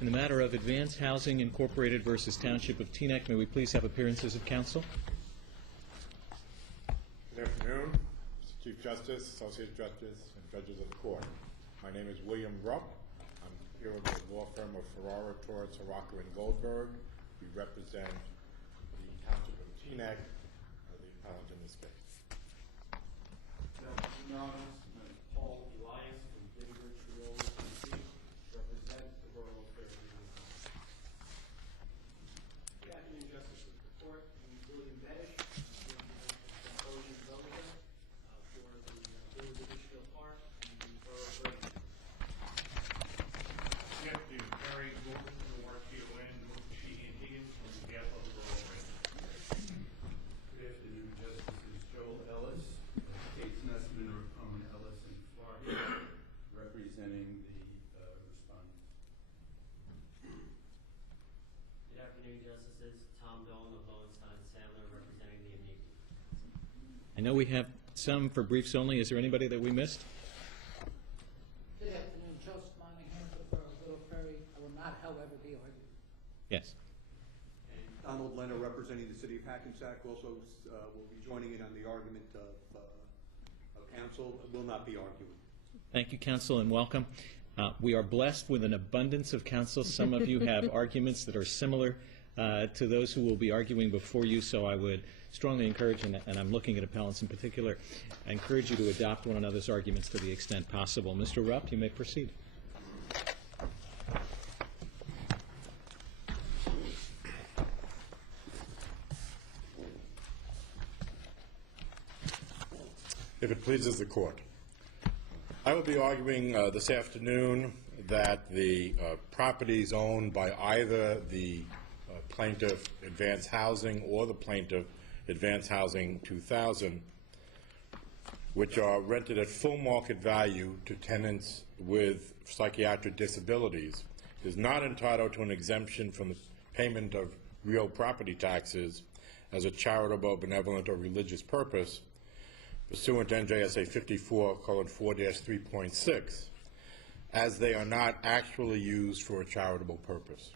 In the matter of Advanced Housing Incorporated versus Township of Teaneck, may we please have appearances of counsel? Good afternoon, Mr. Chief Justice, Associate Judges, and Judges of the Court. My name is William Rupp. I'm here with the law firm of Ferrara, Torres, Sirocco, and Goldberg. We represent the Township of Teaneck, the appellant in this case. Paul Elias from Ginsburg, Triolo, D.C. represents the Borough of Fairview. Good afternoon, Justice of the Court. I'm William Besh, Composing Developer for the Village of Litchfield Park and the Borough of Fairview. Good afternoon, Harry Gordon, R-T-O-N, Sheehan Higgins, on behalf of the Borough of Fairview. Good afternoon, Justices. Joel Ellis, Kate Nessman on Ellis and Florida, representing the respondents. Good afternoon, Justices. Tom Dolan of Lowenstein Sandler, representing the amici. I know we have some for briefs only. Is there anybody that we missed? Good afternoon, Joseph Monahan for Little Ferry. I will not, however, be arguing. Yes. Donald Lenner, representing the City of Hackensack, also will be joining in on the argument of counsel, will not be arguing. Thank you, counsel, and welcome. We are blessed with an abundance of counsel. Some of you have arguments that are similar to those who will be arguing before you, so I would strongly encourage, and I'm looking at appellants in particular, I encourage you to adopt one another's arguments to the extent possible. Mr. Rupp, you may proceed. If it pleases the Court, I will be arguing this afternoon that the properties owned by either the plaintiff Advanced Housing or the plaintiff Advanced Housing 2000, which are rented at full market value to tenants with psychiatric disabilities, is not entitled to an exemption from the payment of real property taxes as a charitable, benevolent, or religious purpose, pursuant to NJSA 54:4-3.6, as they are not actually used for a charitable purpose.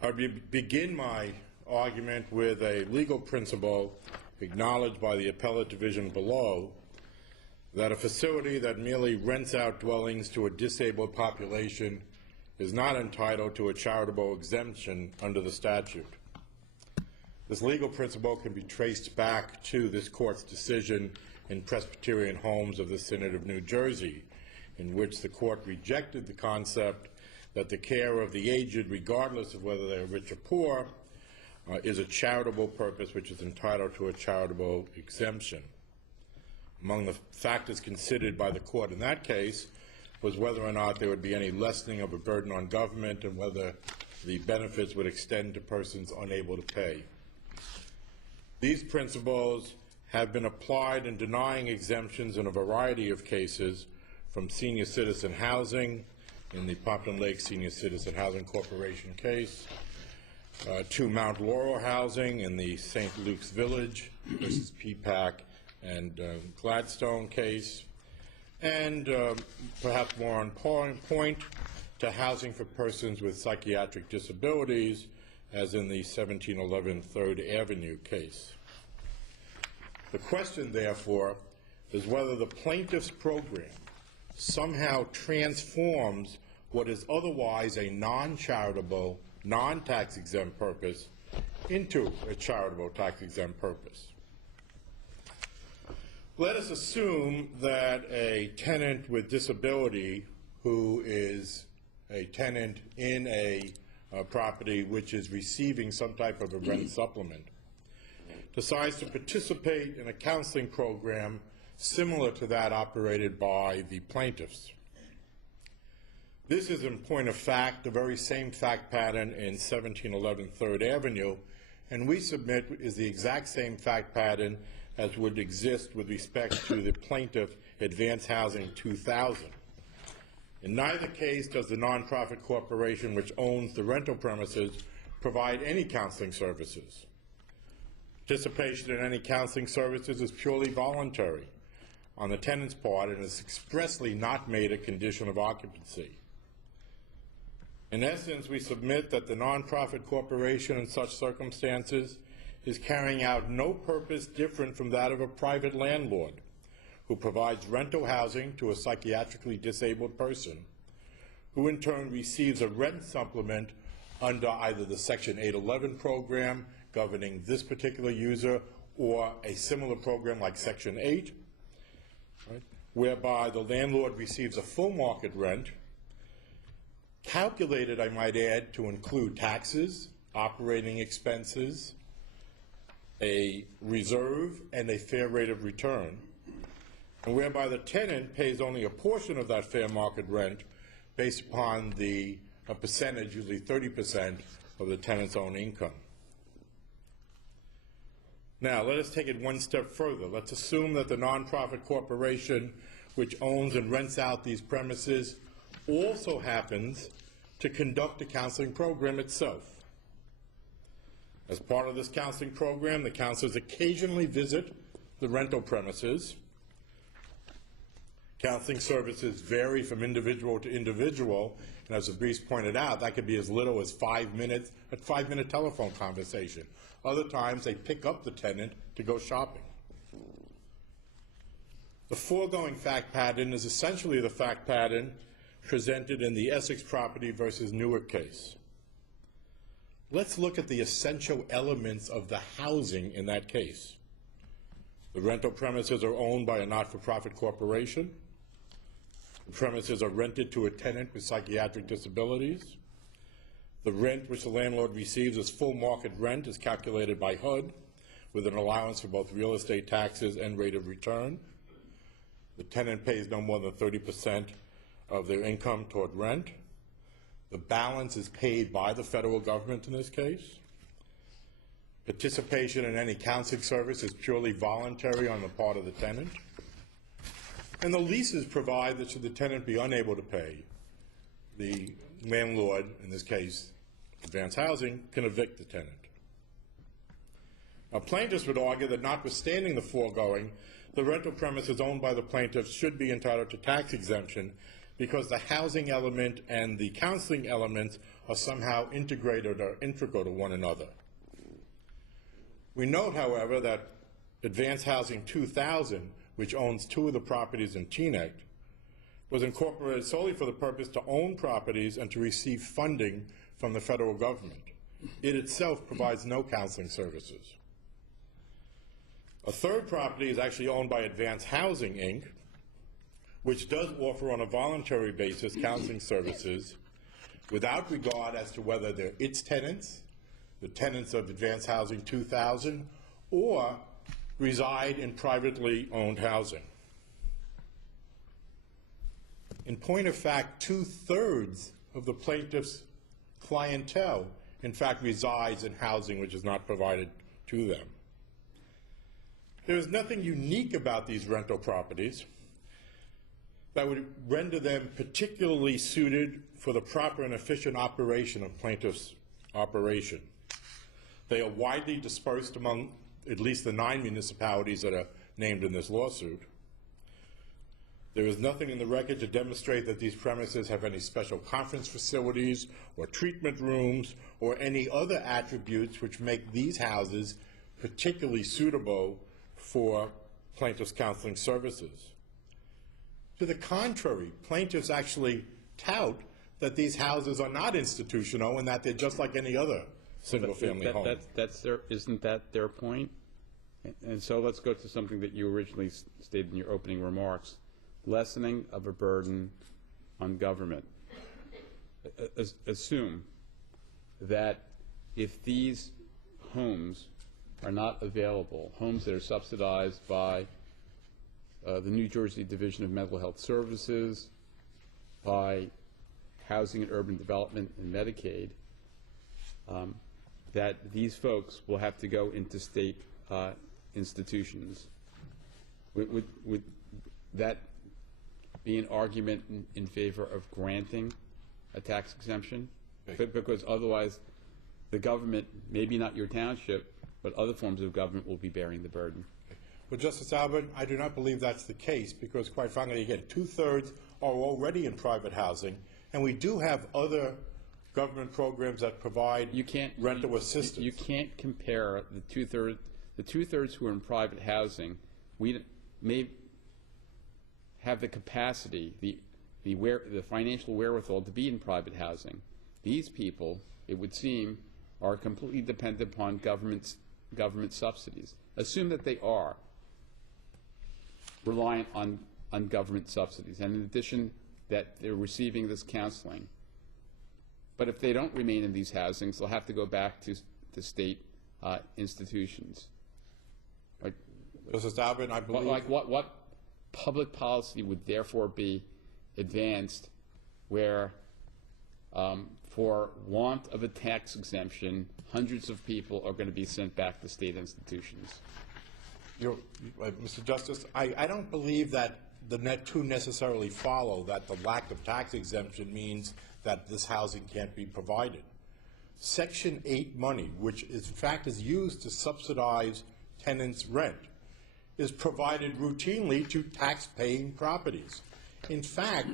I begin my argument with a legal principle acknowledged by the appellate division below, that a facility that merely rents out dwellings to a disabled population is not entitled to a charitable exemption under the statute. This legal principle can be traced back to this Court's decision in Presbyterian Homes of the Synod of New Jersey, in which the Court rejected the concept that the care of the aged, regardless of whether they're rich or poor, is a charitable purpose which is entitled to a charitable exemption. Among the factors considered by the Court in that case was whether or not there would be any lessening of a burden on government and whether the benefits would extend to persons unable to pay. These principles have been applied in denying exemptions in a variety of cases, from senior citizen housing in the Pompton Lake Senior Citizen Housing Corporation case, to Mount Laurel housing in the St. Luke's Village versus PPAC and Gladstone case, and perhaps more on point, to housing for persons with psychiatric disabilities, as in the 1711 3rd Avenue case. The question, therefore, is whether the plaintiff's program somehow transforms what is otherwise a non-charitable, non-tax exempt purpose into a charitable tax-exempt purpose. Let us assume that a tenant with disability who is a tenant in a property which is receiving some type of a rent supplement decides to participate in a counseling program similar to that operated by the plaintiffs. This is, in point of fact, the very same fact pattern in 1711 3rd Avenue, and we submit is the exact same fact pattern as would exist with respect to the plaintiff Advanced Housing 2000. In neither case does the nonprofit corporation which owns the rental premises provide any counseling services. Participation in any counseling services is purely voluntary. on the tenant's part and is expressly not made a condition of occupancy. In essence, we submit that the nonprofit corporation in such circumstances is carrying out no purpose different from that of a private landlord who provides rental housing to a psychiatrically disabled person, who in turn receives a rent supplement under either the Section 811 program governing this particular user or a similar program like Section 8, right, whereby the landlord receives a full market rent, calculated, I might add, to include taxes, operating expenses, a reserve, and a fair rate of return, and whereby the tenant pays only a portion of that fair market rent based upon a percentage, usually 30% of the tenant's own income. Now, let us take it one step further. Let's assume that the nonprofit corporation which owns and rents out these premises also happens to conduct a counseling program itself. As part of this counseling program, the counselors occasionally visit the rental premises. Counseling services vary from individual to individual, and as the briefs pointed out, that could be as little as 5 minutes, a 5-minute telephone conversation. Other times, they pick up the tenant to go shopping. The foregoing fact pattern is essentially the fact pattern presented in the Essex Property versus Newark case. Let's look at the essential elements of the housing in that case. The rental premises are owned by a not-for-profit corporation. The premises are rented to a tenant with psychiatric disabilities. The rent which the landlord receives as full market rent is calculated by HUD with an allowance for both real estate taxes and rate of return. The tenant pays no more than 30% of their income toward rent. The balance is paid by the federal government in this case. Participation in any counseling service is purely voluntary on the part of the tenant. And the leases provide that should the tenant be unable to pay, the landlord, in this case, Advanced Housing, can evict the tenant. Now, plaintiffs would argue that notwithstanding the foregoing, the rental premises owned by the plaintiffs should be entitled to tax exemption because the housing element and the counseling elements are somehow integrated or integral to one another. We note, however, that Advanced Housing 2000, which owns 2 of the properties in Teaneck, was incorporated solely for the purpose to own properties and to receive funding from the federal government. It itself provides no counseling services. A third property is actually owned by Advanced Housing, Inc., which does offer on a voluntary basis counseling services without regard as to whether they're its tenants, the tenants of Advanced Housing 2000, or reside in privately owned housing. In point of fact, 2/3 of the plaintiff's clientele, in fact, resides in housing which is not provided to them. There is nothing unique about these rental properties that would render them particularly suited for the proper and efficient operation of plaintiff's operation. They are widely dispersed among at least the 9 municipalities that are named in this lawsuit. There is nothing in the record to demonstrate that these premises have any special conference facilities or treatment rooms or any other attributes which make these houses particularly suitable for plaintiff's counseling services. To the contrary, plaintiffs actually tout that these houses are not institutional and that they're just like any other single-family home. Isn't that their point? And so let's go to something that you originally stated in your opening remarks, lessening of a burden on government. Assume that if these homes are not available, homes that are subsidized by the New Jersey Division of Mental Health Services, by Housing and Urban Development and Medicaid, that these folks will have to go into state institutions. Would that be an argument in favor of granting a tax exemption? Because otherwise the government, maybe not your township, but other forms of government will be bearing the burden. But Justice Albert, I do not believe that's the case because, quite frankly, again, 2/3 are already in private housing, and we do have other government programs that provide rental assistance. You can't compare the two-thirds who are in private housing. We may have the capacity, the financial wherewithal to be in private housing. These people, it would seem, are completely dependent upon government subsidies. Assume that they are reliant on government subsidies, and in addition that they're receiving this counseling. But if they don't remain in these housings, they'll have to go back to state institutions. Justice Albert, I believe... What public policy would therefore be advanced where, for want of a tax exemption, hundreds of people are going to be sent back to state institutions? Mr. Justice, I don't believe that the two necessarily follow, that the lack of tax exemption means that this housing can't be provided. Section 8 money, which in fact is used to subsidize tenants' rent, is provided routinely to tax-paying properties. In fact,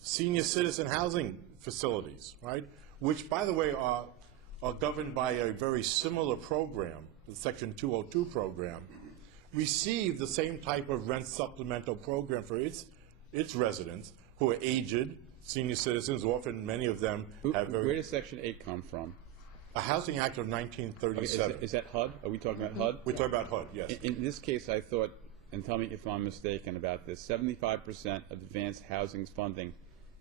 senior citizen housing facilities, right, which, by the way, are governed by a very similar program, the Section 202 program, receive the same type of rent supplemental program for its residents who are aged, senior citizens. Often many of them have very... Where does Section 8 come from? A Housing Act of 1937. Okay, is that HUD? Are we talking about HUD? We're talking about HUD, yes. In this case, I thought, and tell me if I'm mistaken about this, 75% of advanced housing funding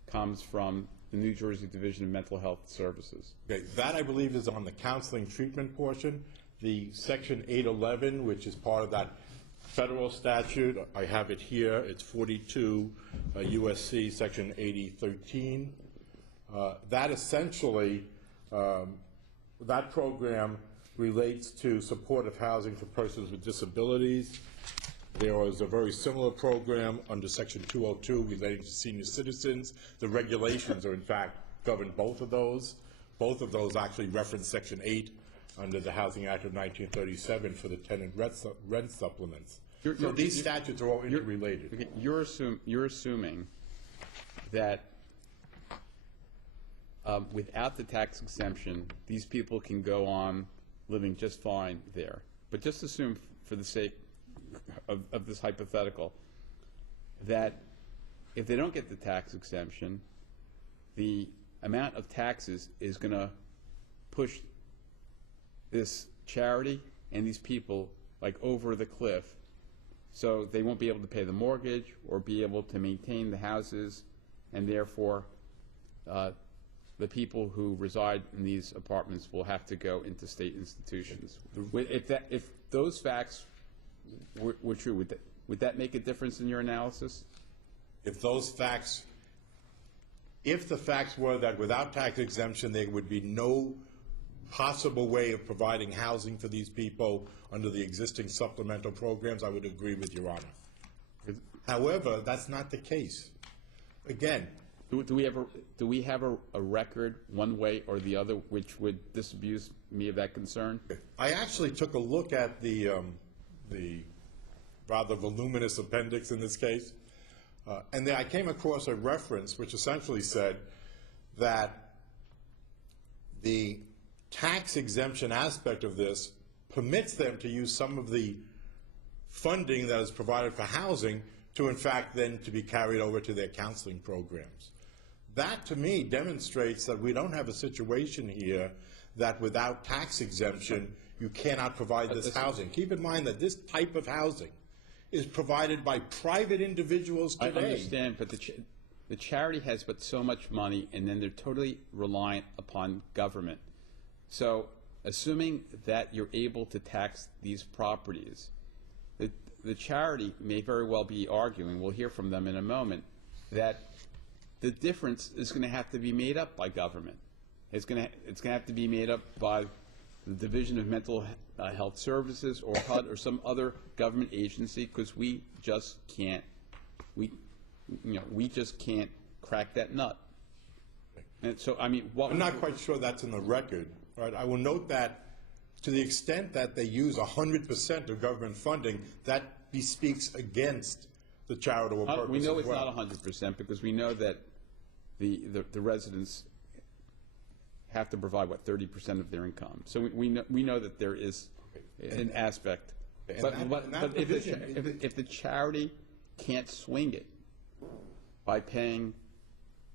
comes from the New Jersey Division of Mental Health Services. Okay, that I believe is on the counseling treatment portion. The Section 811, which is part of that federal statute, I have it here, it's 42 USC Section 8013. That essentially, that program relates to supportive housing for persons with disabilities. There was a very similar program under Section 202 relating to senior citizens. The regulations are, in fact, govern both of those. Both of those actually reference Section 8 under the Housing Act of 1937 for the tenant rent supplements. So these statutes are all interrelated. Okay, you're assuming that without the tax exemption, these people can go on living just fine there. But just assume, for the sake of this hypothetical, that if they don't get the tax exemption, the amount of taxes is going to push this charity and these people like over the cliff, so they won't be able to pay the mortgage or be able to maintain the houses, and therefore the people who reside in these apartments will have to go into state institutions. If those facts were true, would that make a difference in your analysis? If the facts were that without tax exemption there would be no possible way of providing housing for these people under the existing supplemental programs, I would agree with Your Honor. However, that's not the case. Again, do we have a record one way or the other which would disabuse me of that concern? I actually took a look at the rather voluminous appendix in this case, and then I came across a reference which essentially said that the tax exemption aspect of this permits them to use some of the funding that is provided for housing to, in fact, then to be carried over to their counseling programs. That, to me, demonstrates that we don't have a situation here that without tax exemption you cannot provide this housing. Keep in mind that this type of housing is provided by private individuals today. I understand, but the charity has but so much money, and then they're totally reliant upon government. So, assuming that you're able to tax these properties, the charity may very well be arguing, we'll hear from them in a moment, that the difference is going to have to be made up by government. It's going to have to be made up by the Division of Mental Health Services or HUD or some other government agency, because we just can't crack that nut. And so, I mean, I'm not quite sure that's in the record. Right? I will note that to the extent that they use 100% of government funding, that bespeaks against the charitable purpose We know as it's well. not 100% because we know that the residents have to provide, 30% of their income. So we know that there is an aspect. And But that provision- if the charity can't swing it by paying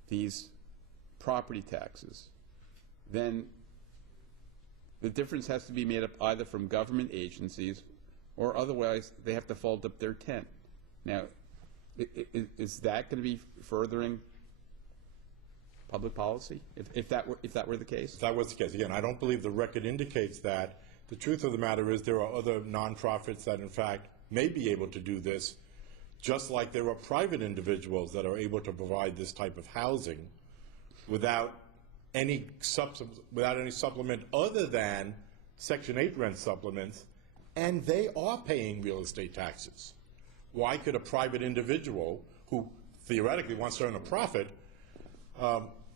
these property taxes, then the difference has to be made up either from government agencies or otherwise they have to fold up their tent. Now, is that going to be furthering public policy, if that were the case? If that was the case, again, I don't believe the record indicates that. The truth of the matter is there are other nonprofits that, in fact, may be able to do this, just like there are private individuals that are able to provide this type of housing without any supplement other than Section 8 rent supplements, and they are paying real estate taxes. Why could a private individual who theoretically wants to earn a profit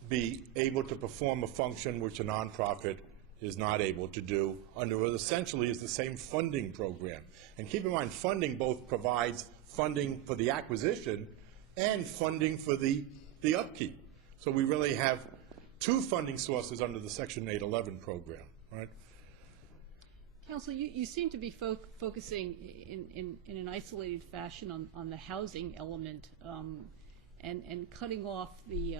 be able to perform a function which a nonprofit is not able to do under what essentially is the same funding program? And keep in mind, funding both provides funding for the acquisition and funding for the upkeep. So we really have two funding sources under the Section 811 program, right? Counsel, you seem to be focusing in an isolated fashion on the housing element and cutting off the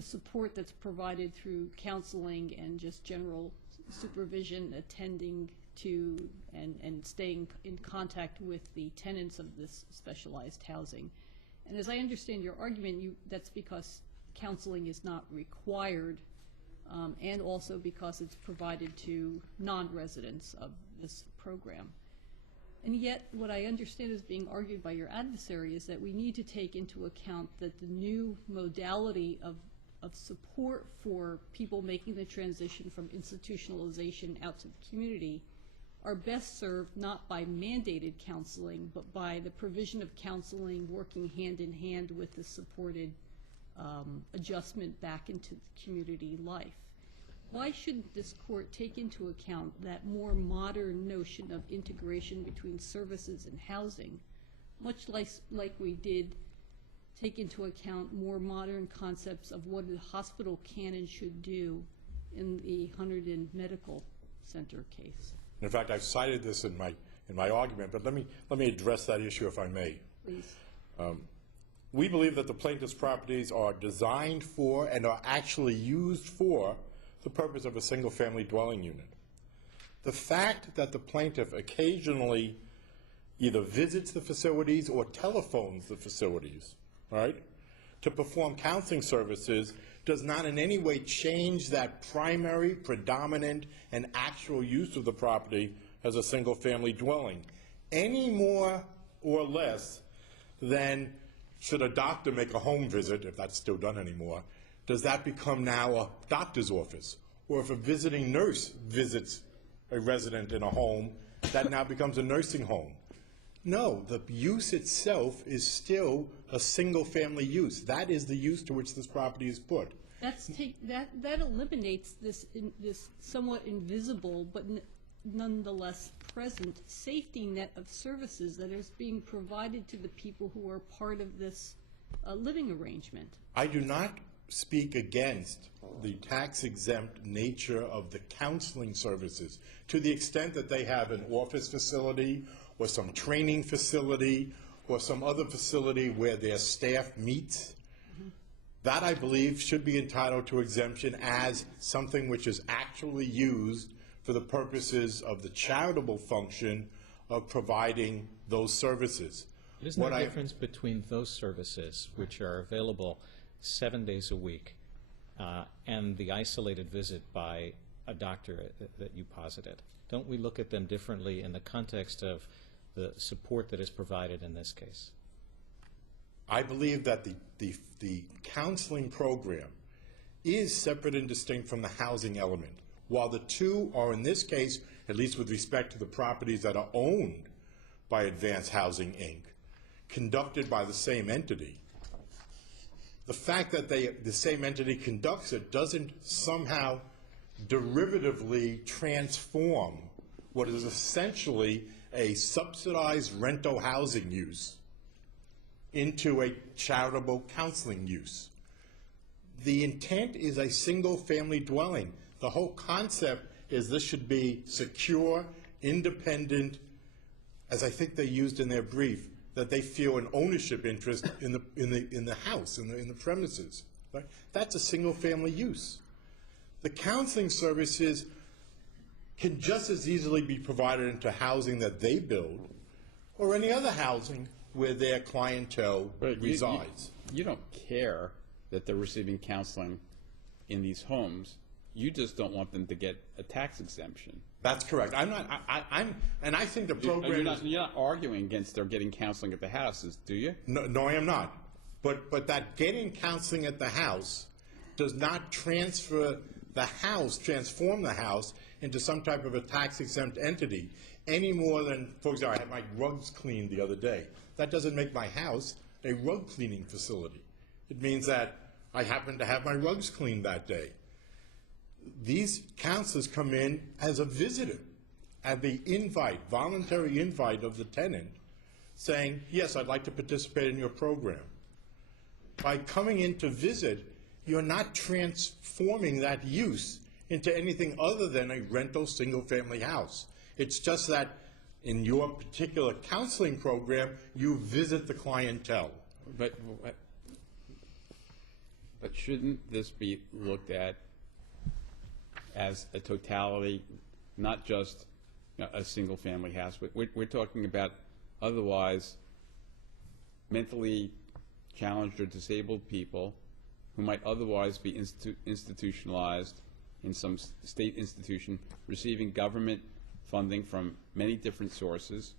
support that's provided through counseling and just general supervision, attending to and staying in contact with the tenants of this specialized housing. And as I understand your argument, that's because counseling is not required, and also because it's provided to non-residents of this program. And yet, what I understand is being argued by your adversary is that we need to take into account that the new modality of support for people making the transition from institutionalization out to the community are best served not by mandated counseling, but by the provision of counseling working hand in hand with the supported adjustment back into the community life. Why shouldn't this court take into account that more modern notion of integration between services and housing, much like we did take into account more modern concepts of what a hospital can and should do in the Hunterdon Medical Center case? In fact, I've cited this in my argument, but let me address that issue if I may. Please. We believe that the plaintiff's properties are designed for and are actually used for the purpose of a single-family dwelling unit. The fact that the plaintiff occasionally either visits the facilities or telephones the facilities, right, to perform counseling services does not in any way change that primary, predominant, and actual use of the property as a single-family dwelling, any more or less than should a doctor make a home visit, if that's still done anymore, does that become now a doctor's office? Or if a visiting nurse visits a resident in a home, that now becomes a nursing home. No, the use itself is still a single-family use. That is the use to which this property is put. That eliminates this somewhat invisible but nonetheless present safety net of services that is being provided to the people who are part of this living arrangement. I do not speak against the tax-exempt nature of the counseling services to the extent that they have an office facility or some training facility or some other facility where their staff meets. That, I believe, should be entitled to exemption as something which is actually used for the purposes of the charitable function of providing those services. Isn't there a difference between those services, which are available 7 days a week, and the isolated visit by a doctor that you posited? Don't we look at them differently in the context of the support that is provided in this case? I believe that the counseling program is separate and distinct from the housing element. While the two are, in this case, at least with respect to the properties that are owned by Advanced Housing, Inc., conducted by the same entity, the fact that the same entity conducts it doesn't somehow derivatively transform what is essentially a subsidized rental housing use into a charitable counseling use. The intent is a single-family dwelling. The whole concept is this should be secure, independent, as I think they used in their brief, that they feel an ownership interest in the house, in the premises. Right? That's a single-family use. The counseling services can just as easily be provided into housing that they build or any other housing where their clientele resides. You don't care that they're receiving counseling in these homes. You just don't want them to get a tax exemption. That's correct. I'm not. And I think the program. You're not arguing against their getting counseling at the houses, do you? No, I am not. But that getting counseling at the house does not transform the house into some type of a tax-exempt entity any more than, for example, I had my rugs cleaned the other day. That doesn't make my house a rug cleaning facility. It means that I happen to have my rugs cleaned that day. These counselors come in as a visitor at the voluntary invite of the tenant, saying, yes, I'd like to participate in your program. By coming in to visit, you're not transforming that use into anything other than a rental single-family house. It's just that in your particular counseling program, you visit the clientele. But shouldn't this be looked at as a totality, not just a single-family house? We're talking about otherwise mentally challenged or disabled people who might otherwise be institutionalized in some state institution, receiving government funding from many different sources,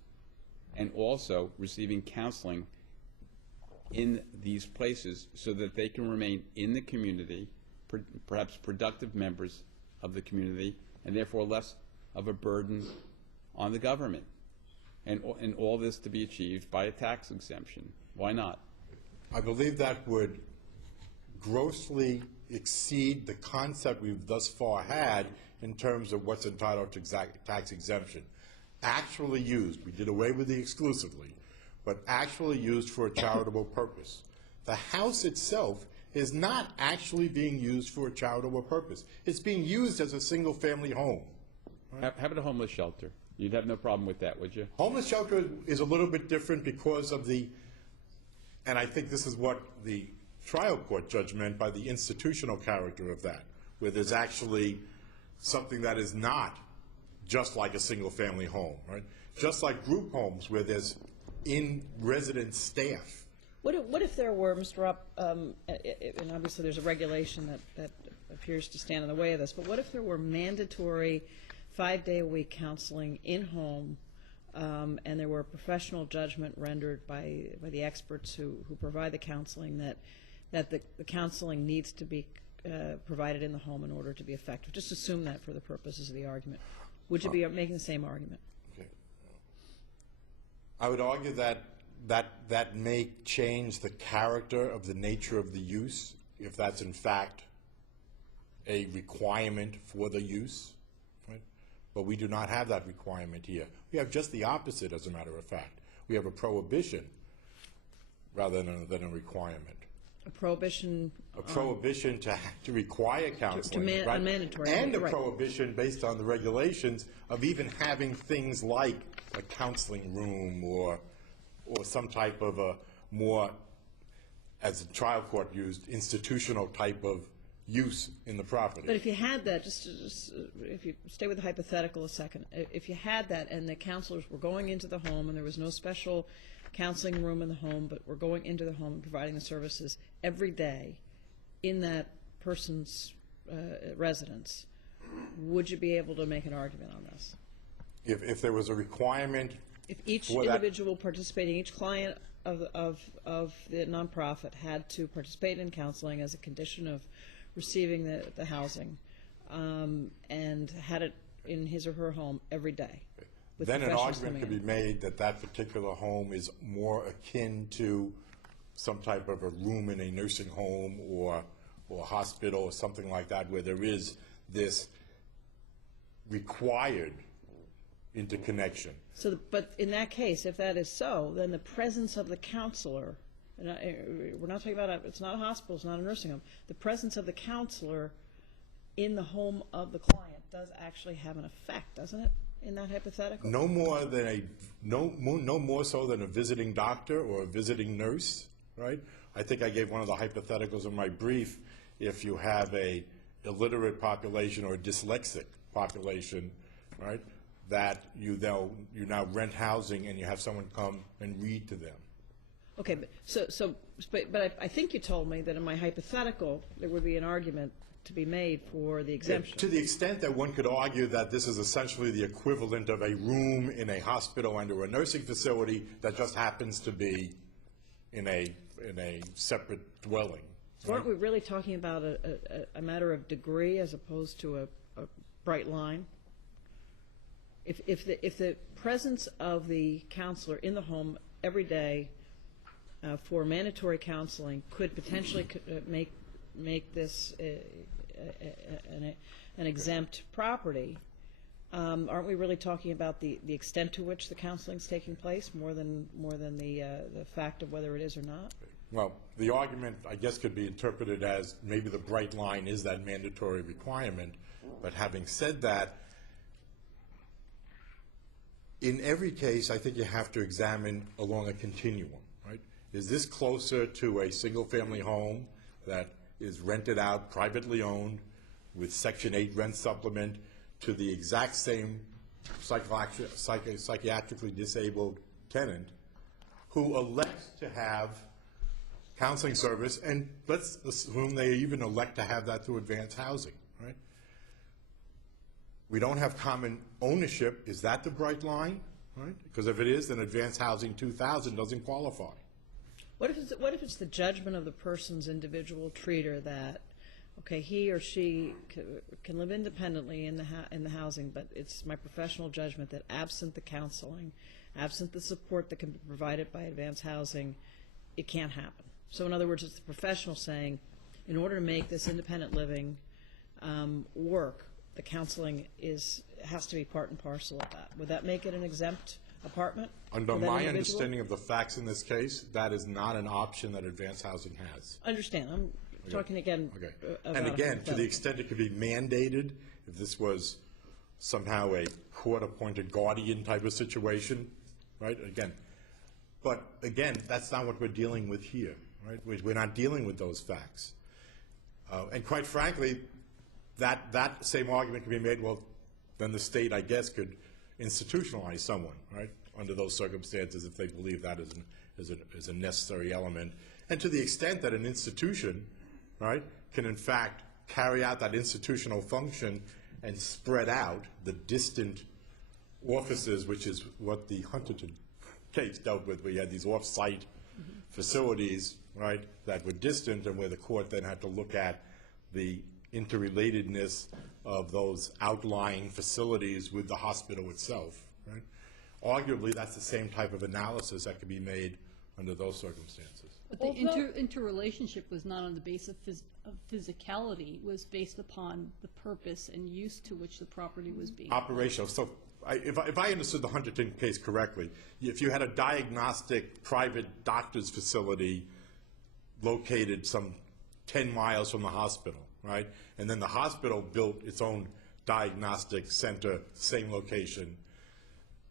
and also receiving counseling in these places so that they can remain in the community, perhaps productive members of the community, and therefore less of a burden on the government. And all this to be achieved by a tax exemption. Why not? I believe that would grossly exceed the concept we've thus far had in terms of what's entitled to tax exemption. Actually used, we did away with the exclusively, but actually used for a charitable purpose. The house itself is not actually being used for a charitable purpose. It's being used as a single-family home. How about a homeless shelter? You'd have no problem with that, would you? Homeless shelter is a little bit different because of the, and I think this is what the trial court judge meant by the institutional character of that, where there's actually something that is not just like a single-family home, right? Just like group homes where there's in-resident staff. What if there were, Mr. Rupp, and obviously there's a regulation that appears to stand in the way of this, but what if there were mandatory 5-day-a-week counseling in-home, and there were professional judgment rendered by the experts who provide the counseling that the counseling needs to be provided in the home in order to be effective? Just assume that for the purposes of the argument. Would you be making the same argument? Okay. I would argue that may change the character of the nature of the use, if that's in fact a requirement for the use, right? But we do not have that requirement here. We have just the opposite, as a matter of fact. We have a prohibition rather than a requirement. A prohibition? A prohibition to require counseling, right? Mandatory. And a right. prohibition based on the regulations of even having things like a counseling room or some type of a more, as the trial court used, institutional type of use in the property. But if you had that, just if you stay with the hypothetical a second, if you had that and the counselors were going into the home and there was no special counseling room in the home, but we're going into the home and providing the services every day in that person's residence, would you be able to make an argument on this? If there was a requirement, if each individual participating, each client of the nonprofit had to participate in counseling as a condition of receiving the housing, and had it in his or her home every day. Then an argument could be made that that particular home is more akin to some type of a room in a nursing home or a hospital or something like that, where there is this required interconnection. So, but in that case, if that is so, then the presence of the counselor, and we're not talking about, it's not a hospital, it's not a nursing home, the presence of the counselor in the home of the client does actually have an effect, doesn't it, in that hypothetical? No more so than a visiting doctor or a visiting nurse, right? I think I gave one of the hypotheticals in my brief. If you have a illiterate population or a dyslexic population, right, that you now rent housing and you have someone come and read to them. Okay, but I think you told me that in my hypothetical, there would be an argument to be made for the exemption. To the extent that one could argue that this is essentially the equivalent of a room in a hospital and or a nursing facility that just happens to be in a separate dwelling. So aren't we really talking about a matter of degree as opposed to a bright line? If the presence of the counselor in the home every day for mandatory counseling could potentially make this an exempt property, aren't we really talking about the extent to which the counseling is taking place more than the fact of whether it is or not? Well, the argument, I guess, could be interpreted as maybe the bright line is that mandatory requirement. But having said that, in every case, I think you have to examine along a continuum, right? Is this closer to a single-family home that is rented out, privately owned, with Section 8 rent supplement to the exact same psychiatrically disabled tenant who elects to have counseling service, and let's assume they even elect to have that through advanced housing, right? We don't have common ownership. Is that the bright line, right? Because if it is, then advanced housing 2000 doesn't qualify. What if it's the judgment of the person's individual treater that, okay, he or she can live independently in the housing, but it's my professional judgment that absent the counseling, absent the support that can be provided by advanced housing, it can't happen. So in other words, it's the professional saying, in order to make this independent living work, the counseling has to be part and parcel of that. Would that make it an exempt apartment? Under my understanding of the facts in this case, that is not an option that advanced housing has. I understand. I'm talking again about And again, to the extent it could be mandated, if this was somehow a court-appointed guardian type of situation, right? But again, that's not what we're dealing with here, right? We're not dealing with those facts. And quite frankly, that same argument can be made, well, then the state, I guess, could institutionalize someone, right, under those circumstances if they believe that is a necessary element. And to the extent that an institution, right, can in fact carry out that institutional function and spread out the distant offices, which is what the Huntington case dealt with, where you had these off-site facilities, right, that were distant, and where the court then had to look at the interrelatedness of those outlying facilities with the hospital itself, right? Arguably, that's the same type of analysis that could be made under those circumstances. But the interrelationship was not on the basis of physicality. It was based upon the purpose and use to which the property was being operational. So if I understood the Huntington case correctly, if you had a diagnostic private doctor's facility located some 10 miles from the hospital, right, and then the hospital built its own diagnostic center, same location,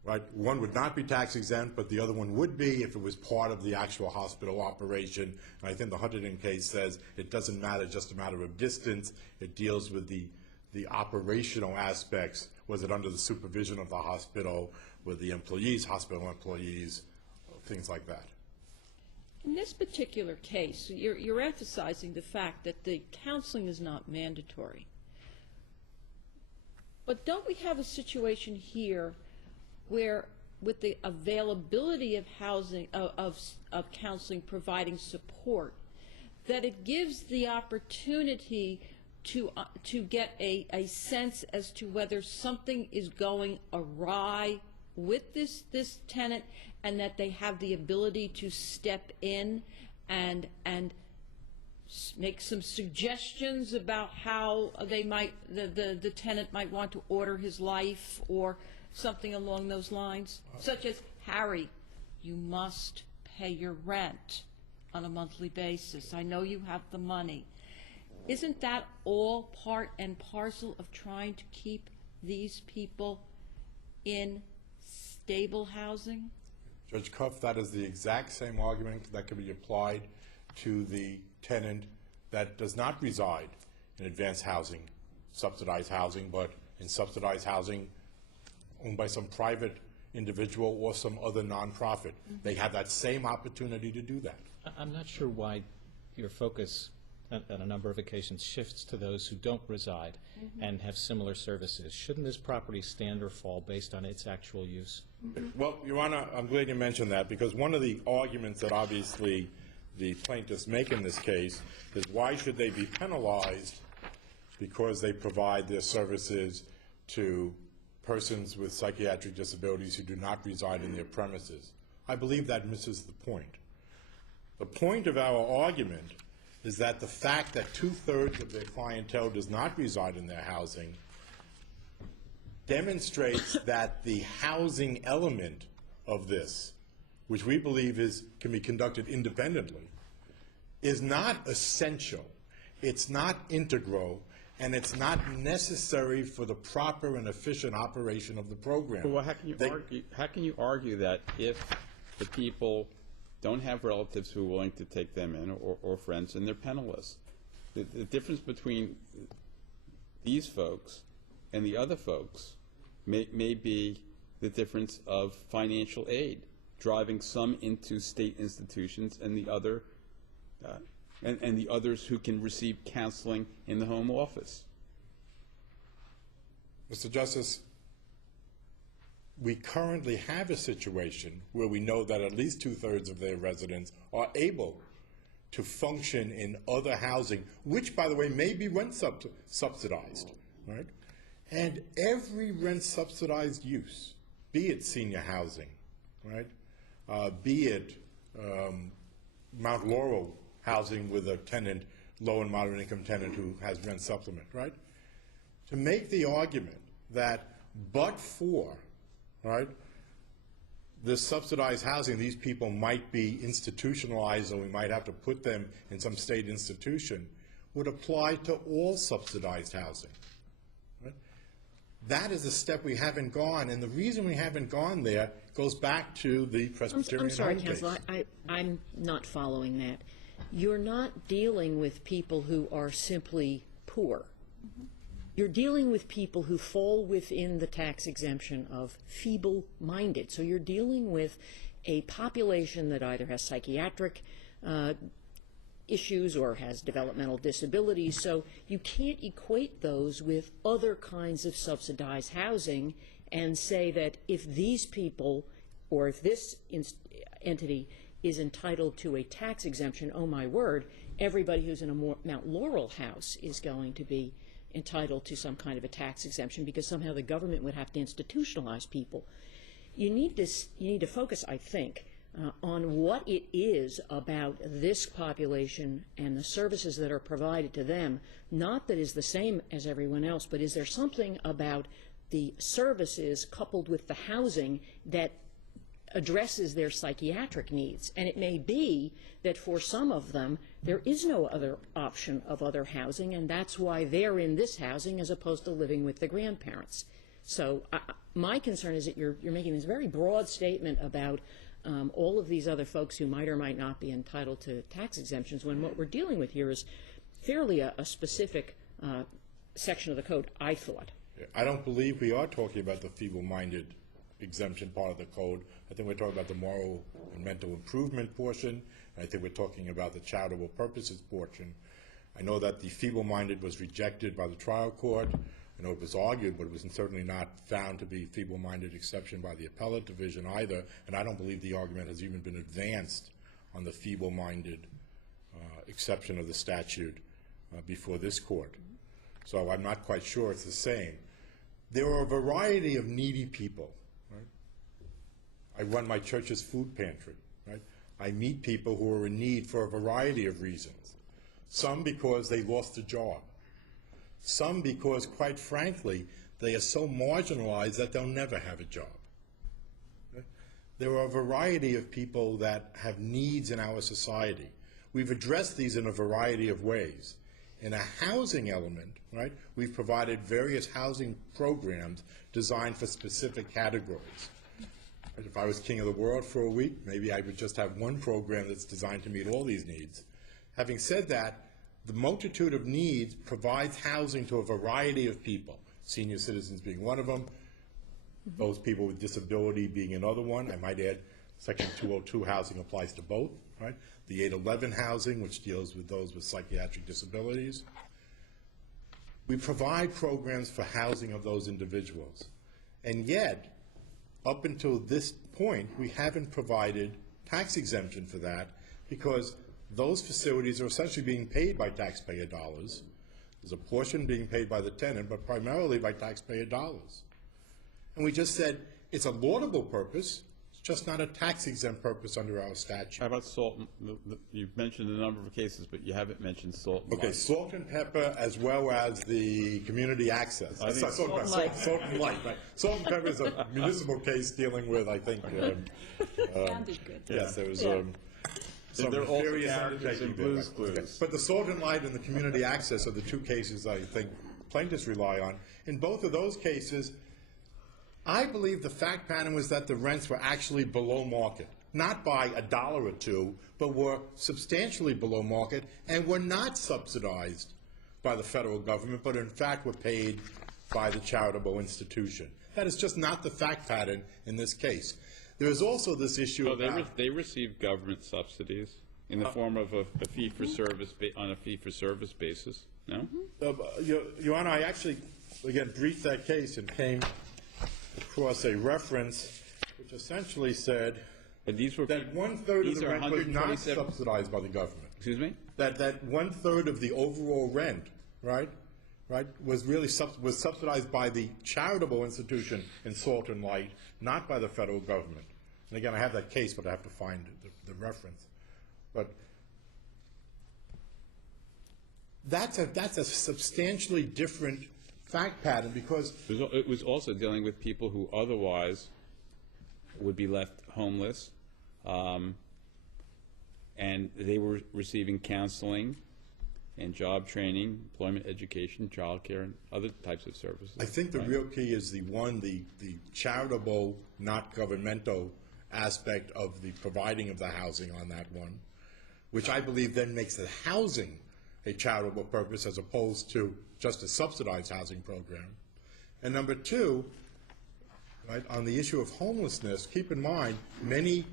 right, one would not be tax exempt, but the other one would be if it was part of the actual hospital operation. And I think the Huntington case says it doesn't matter, just a matter of distance. It deals with the operational aspects. Was it under the supervision of the hospital, with the employees, hospital employees, things like that. In this particular case, you're emphasizing the fact that the counseling is not mandatory. But don't we have a situation here where, with the availability of housing, of counseling providing support, that it gives the opportunity to get a sense as to whether something is going awry with this tenant, and that they have the ability to step in and make some suggestions about how they might, the tenant might want to order his life, or something along those lines? Such as, Harry, you must pay your rent on a monthly basis. I know you have the money. Isn't that all part and parcel of trying to keep these people in stable housing? Judge Cuff, that is the exact same argument that can be applied to the tenant that does not reside in advanced housing, subsidized housing, but in subsidized housing owned by some private individual or some other nonprofit. They have that same opportunity to do that. I'm not sure why your focus on a number of occasions shifts to those who don't reside and have similar services. Shouldn't this property stand or fall based on its actual use? Well, Your Honor, I'm glad you mentioned that, because one of the arguments that obviously the plaintiffs make in this case is why should they be penalized because they provide their services to persons with psychiatric disabilities who do not reside in their premises. I believe that misses the point. The point of our argument is that the fact that 2/3 of their clientele does not reside in their housing demonstrates that the housing element of this, which we believe can be conducted independently, is not essential, it's not integral, and it's not necessary for the proper and efficient operation of the program. Well, how can you argue that if the people don't have relatives who are willing to take them in or friends and they're penniless? The difference between these folks and the other folks may be the difference of financial aid, driving some into state institutions and the other and the others who can receive counseling in the home office. Mr. Justice, we currently have a situation where we know that at least 2/3 of their residents are able to function in other housing, which, by the way, may be rent subsidized, right? And every rent subsidized use, be it senior housing, right, be it Mount Laurel housing with a tenant, low and moderate income tenant who has rent supplement, right? To make the argument that but for, right, this subsidized housing, these people might be institutionalized or we might have to put them in some state institution, would apply to all subsidized housing. Right? That is a step we haven't gone, and the reason we haven't gone there goes back to the Presbyterian I'm sorry, home case. Counsel, I'm not following that. You're not dealing with people who are simply poor. You're dealing with people who fall within the tax exemption of feeble-minded. So you're dealing with a population that either has psychiatric issues or has developmental disabilities. So you can't equate those with other kinds of subsidized housing and say that if these people or if this entity is entitled to a tax exemption, oh my word, everybody who's in a Mount Laurel house is going to be entitled to some kind of a tax exemption because somehow the government would have to institutionalize people. You need to focus, I think, on what it is about this population and the services that are provided to them, not that is the same as everyone else, but is there something about the services coupled with the housing that addresses their psychiatric needs. And it may be that for some of them, there is no other option of other housing, and that's why they're in this housing as opposed to living with the grandparents. So my concern is that you're making this very broad statement about all of these other folks who might or might not be entitled to tax exemptions, when what we're dealing with here is fairly a specific section of the code, I thought. I don't believe we are talking about the feeble-minded exemption part of the code. I think we're talking about the moral and mental improvement portion. And I think we're talking about the charitable purposes portion. I know that the feeble-minded was rejected by the trial court. I know it was argued, but it was certainly not found to be feeble-minded exception by the appellate division either. And I don't believe the argument has even been advanced on the feeble-minded exception of the statute before this court. So I'm not quite sure it's the same. There are a variety of needy people. I run my church's food pantry, right? I meet people who are in need for a variety of reasons. Some because they lost a job. Some because, quite frankly, they are so marginalized that they'll never have a job. Okay? There are a variety of people that have needs in our society. We've addressed these in a variety of ways. In a housing element, right, we've provided various housing programs designed for specific categories. If I was king of the world for a week, maybe I would just have one program that's designed to meet all these needs. Having said that, the multitude of needs provides housing to a variety of people, senior citizens being one of them, those people with disability being another one. I might add Section 202 housing applies to both, right? The 811 housing, which deals with those with psychiatric disabilities. We provide programs for housing of those individuals. And yet, up until this point, we haven't provided tax exemption for that because those facilities are essentially being paid by taxpayer dollars. There's a portion being paid by the tenant, but primarily by taxpayer dollars. And we just said it's a laudable purpose, it's just not a tax-exempt purpose under our statute. How about salt? You've mentioned a number of cases, but you haven't mentioned salt and Okay, light. salt and pepper as well as the community access. I think Salt and light, right. Salt and pepper is a municipal case dealing with, I think, Sounded good. yes, there was Yeah. some They're also nefarious characters in undertaking there, Blue's right. Clues. Okay. But the salt and light and the community access are the two cases I think plaintiffs rely on. In both of those cases, I believe the fact pattern was that the rents were actually below market, not by $1 or $2, but were substantially below market and were not subsidized by the federal government, but in fact were paid by the charitable institution. That is just not the fact pattern in this case. There is also this issue about... They receive government subsidies in the form of a fee-for-service, on a fee-for-service basis, no? Your Honor, I actually, again, briefed that case and came across a reference which essentially said But these were that one-third of these the are rent was not 127 subsidized by the government. Excuse me? That one-third of the overall rent, right, was really was subsidized by the charitable institution in Salt and Light, not by the federal government. And again, I have that case, but I have to find the reference. But that's a substantially different fact pattern because It was also dealing with people who otherwise would be left homeless, and they were receiving counseling and job training, employment, education, child care, and other types of services. I think the real key is the charitable, not governmental aspect of the providing of the housing on that one, which I believe then makes the housing a charitable purpose as opposed to just a subsidized housing program. And number two, right, on the issue of homelessness, keep in mind many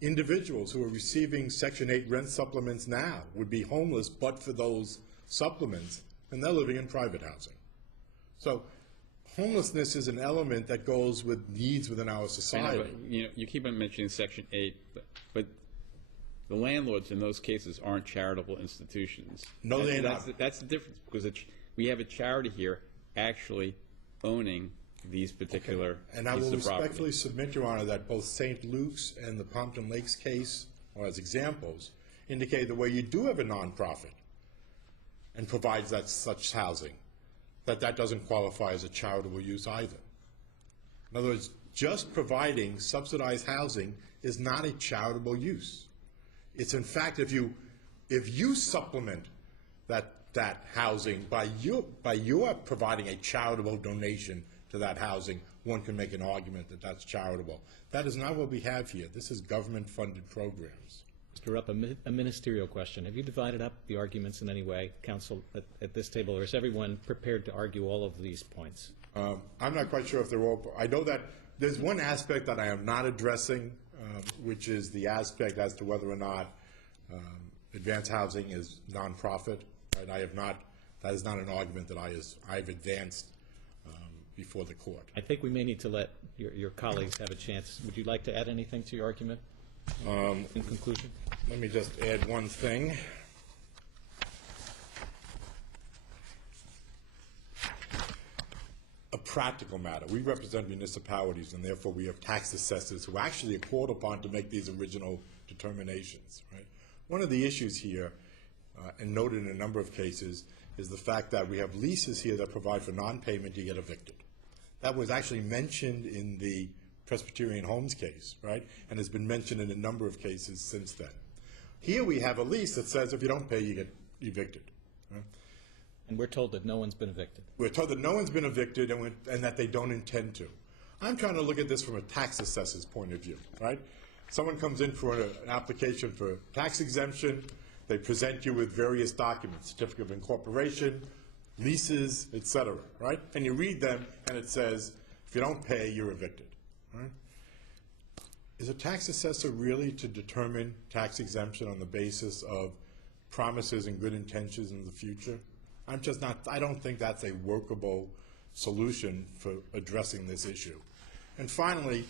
individuals who are receiving Section 8 rent supplements now would be homeless but for those supplements, and they're living in private housing. So homelessness is an element that goes with needs within our society. I know, but, you keep on mentioning Section 8, but the landlords in those cases aren't charitable institutions. No, they're not. That's the difference, because we have a charity here actually owning these particular And I pieces will of property. respectfully submit, Your Honor, that both St. Luke's and the Pompton Lakes case, or as examples, indicate that where you do have a nonprofit and provides that such housing, that doesn't qualify as a charitable use either. In other words, just providing subsidized housing is not a charitable use. It's in fact, if you supplement that housing by your providing a charitable donation to that housing, one can make an argument that that's charitable. That is not what we have here. This is government-funded programs. Mr. Rupp, a ministerial question. Have you divided up the arguments in any way, counsel, at this table, or is everyone prepared to argue all of these points? I'm not quite sure if they're all. I know that there's one aspect that I am not addressing, which is the aspect as to whether or not advanced housing is nonprofit. Right? I have not. That is not an argument that I've advanced before the court. I think we may need to let your colleagues have a chance. Would you like to add anything to your argument in conclusion? Let me just add one thing. A practical matter. We represent municipalities, and therefore we have tax assessors who actually are called upon to make these original determinations. Right? One of the issues here, and noted in a number of cases, is the fact that we have leases here that provide for non-payment, you get evicted. That was actually mentioned in the Presbyterian Homes case, right? And has been mentioned in a number of cases since then. Here we have a lease that says if you don't pay, you get evicted. Right? And we're told that no one's been evicted. We're told that no one's been evicted and that they don't intend to. I'm trying to look at this from a tax assessor's point of view, right? Someone comes in for an application for tax exemption. They present you with various documents, certificate of incorporation, leases, etc., right? And you read them, and it says, if you don't pay, you're evicted, right? Is a tax assessor really to determine tax exemption on the basis of promises and good intentions in the future? I'm just not, I don't think that's a workable solution for addressing this issue. And finally,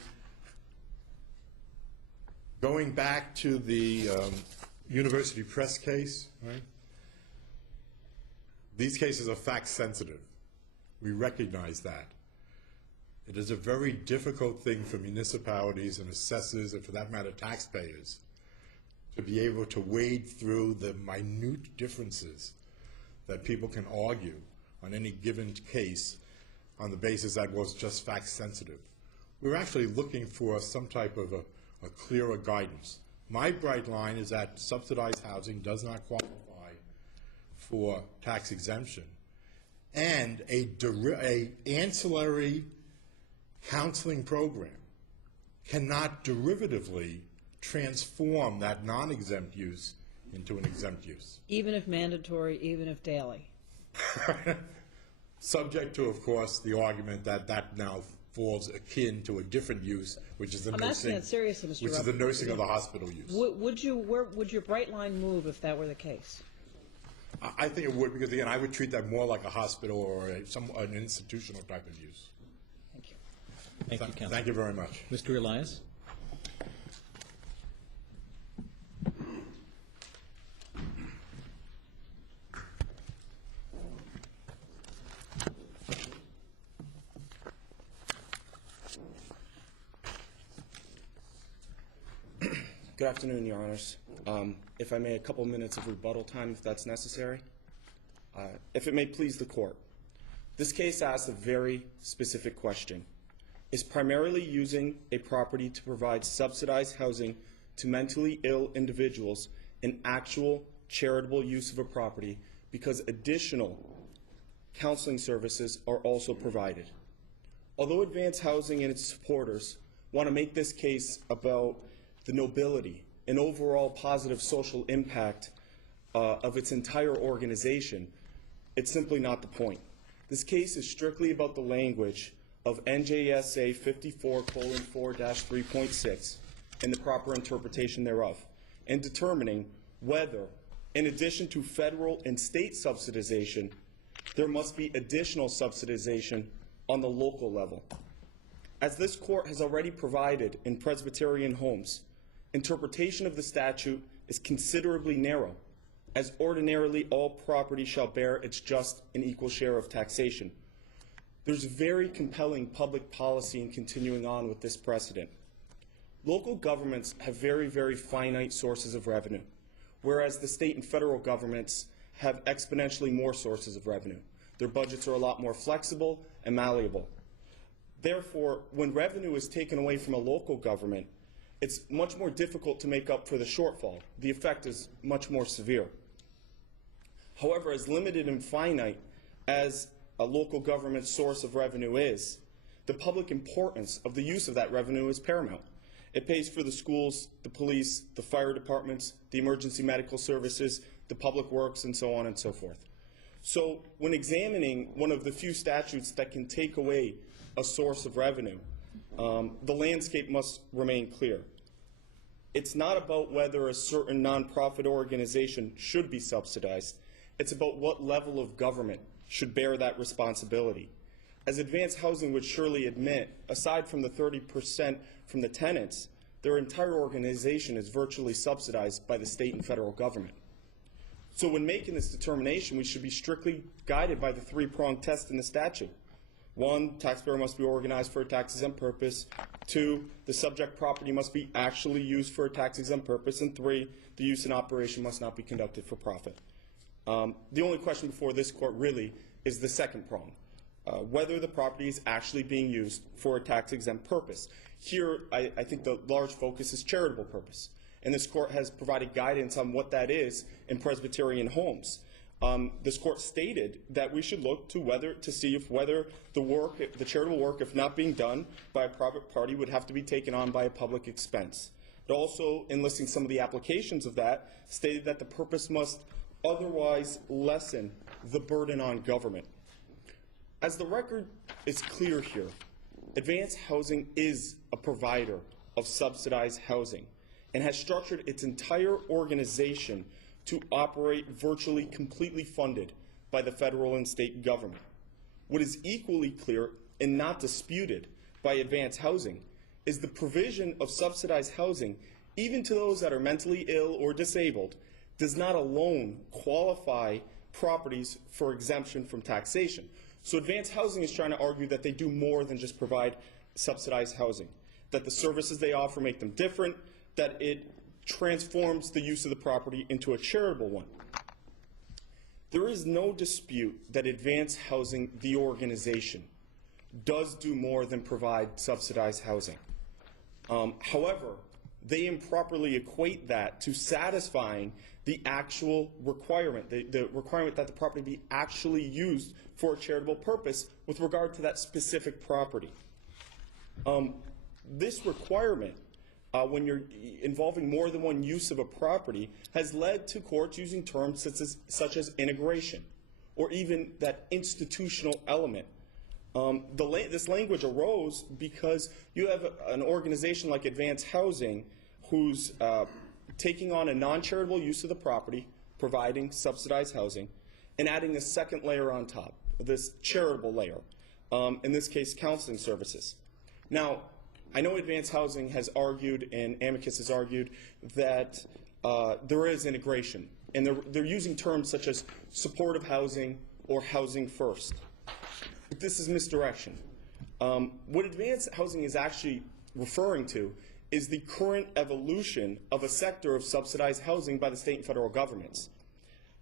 going back to the University Press case, right? These cases are fact sensitive. We recognize that. It is a very difficult thing for municipalities and assessors, and for that matter, taxpayers, to be able to wade through the minute differences that people can argue on any given case on the basis that was just fact sensitive. We're actually looking for some type of a clearer guidance. My bright line is that subsidized housing does not qualify for tax exemption, and a ancillary counseling program cannot derivatively transform that non-exempt use into an exempt use. Even if mandatory, even if daily. Subject to, of course, the argument that that now falls akin to a different use, which is the I'm asking that seriously, Mr. which is the nursing of the hospital use. Would your bright line move if that were the case? I think it would, because again, I would treat that more like a hospital or an institutional type of use. Thank you. Thank you, Councilor. Thank you very much. Mr. Elias? Good afternoon, Your Honors. If I may, a couple minutes of rebuttal time, if that's necessary. If it may please the Court. This case asks a very specific question. Is primarily using a property to provide subsidized housing to mentally ill individuals an actual charitable use of a property because additional counseling services are also provided? Although Advanced Housing and its supporters want to make this case about the nobility and overall positive social impact of its entire organization, it's simply not the point. This case is strictly about the language of NJSA 54:4-3.6 and the proper interpretation thereof, and determining whether, in addition to federal and state subsidization, there must be additional subsidization on the local level. As this Court has already provided in Presbyterian Homes, interpretation of the statute is considerably narrow, as ordinarily all property shall bear its just and equal share of taxation. There's very compelling public policy in continuing on with this precedent. Local governments have very, very finite sources of revenue, whereas the state and federal governments have exponentially more sources of revenue. Their budgets are a lot more flexible and malleable. Therefore, when revenue is taken away from a local government, it's much more difficult to make up for the shortfall. The effect is much more severe. However, as limited and finite as a local government's source of revenue is, the public importance of the use of that revenue is paramount. It pays for the schools, the police, the fire departments, the emergency medical services, the public works, and so on and so forth. So when examining one of the few statutes that can take away a source of revenue, the landscape must remain clear. It's not about whether a certain nonprofit organization should be subsidized. It's about what level of government should bear that responsibility. As Advanced Housing would surely admit, aside from the 30% from the tenants, their entire organization is virtually subsidized by the state and federal government. So when making this determination, we should be strictly guided by the three-pronged test in the statute. 1, taxpayer must be organized for a tax-exempt purpose. 2, the subject property must be actually used for a tax-exempt purpose. And 3, the use and operation must not be conducted for profit. The only question before this Court really is the second prong. whether the property is actually being used for a tax-exempt purpose. Here, I think the large focus is charitable purpose, and this court has provided guidance on what that is in Presbyterian homes. This court stated that we should look to see if whether the charitable work, if not being done by a private party, would have to be taken on by a public expense. It also, in listing some of the applications of that, stated that the purpose must otherwise lessen the burden on government. As the record is clear here, Advanced Housing is a provider of subsidized housing and has structured its entire organization to operate virtually completely funded by the federal and state government. What is equally clear and not disputed by Advanced Housing is the provision of subsidized housing, even to those that are mentally ill or disabled, does not alone qualify properties for exemption from taxation. So Advanced Housing is trying to argue that they do more than just provide subsidized housing, that the services they offer make them different, that it transforms the use of the property into a charitable one. There is no dispute that Advanced Housing, the organization, does do more than provide subsidized housing. However, they improperly equate that to satisfying the actual requirement, the requirement that the property be actually used for a charitable purpose with regard to that specific property. This requirement, when you're involving more than one use of a property, has led to courts using terms such as integration, or even that institutional element. This language arose because you have an organization like Advanced Housing who's taking on a non-charitable use of the property, providing subsidized housing, and adding a second layer on top, this charitable layer, in this case counseling services. Now, I know Advanced Housing has argued, and Amicus has argued, that there is integration, and they're using terms such as supportive housing or housing first. But this is misdirection. What Advanced Housing is actually referring to is the current evolution of a sector of subsidized housing by the state and federal governments.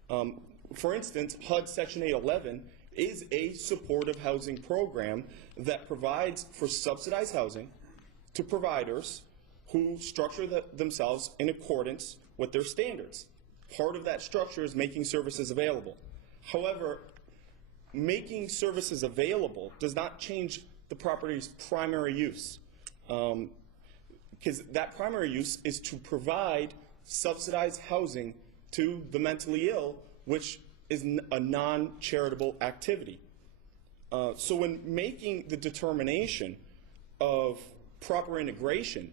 For instance, HUD Section 811 is a supportive housing program that provides for subsidized housing to providers who structure themselves in accordance with their standards. Part of that structure is making services available. However, making services available does not change the property's primary use, because that primary use is to provide subsidized housing to the mentally ill, which is a non-charitable activity. So when making the determination of proper integration,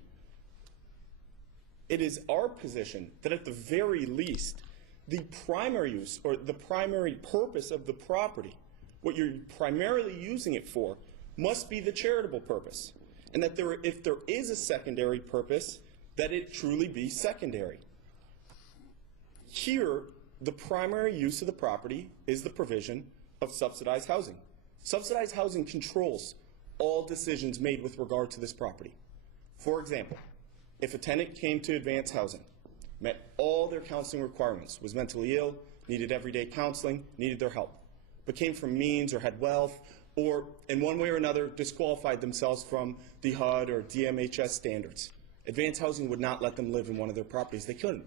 it is our position that at the very least, the primary use or the primary purpose of the property, what you're primarily using it for, must be the charitable purpose. And that if there is a secondary purpose, that it truly be secondary. Here, the primary use of the property is the provision of subsidized housing. Subsidized housing controls all decisions made with regard to this property. For example, if a tenant came to Advanced Housing, met all their counseling requirements, was mentally ill, needed everyday counseling, needed their help, but came from means or had wealth, or in one way or another disqualified themselves from the HUD or DMHS standards, Advanced Housing would not let them live in one of their properties. They couldn't.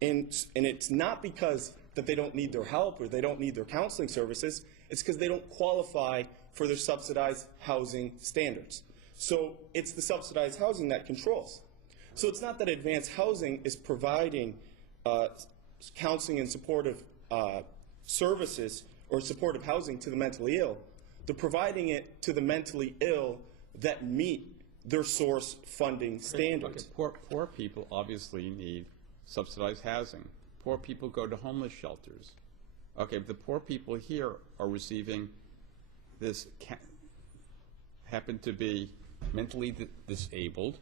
And it's not because that they don't need their help or they don't need their counseling services. It's because they don't qualify for their subsidized housing standards. So it's the subsidized housing that controls. So it's not that Advanced Housing is providing counseling and supportive services or supportive housing to the mentally ill. They're providing it to the mentally ill that meet their source funding standards. Okay, poor people obviously need subsidized housing. Poor people go to homeless shelters. Okay, but the poor people here are receiving this, happen to be mentally disabled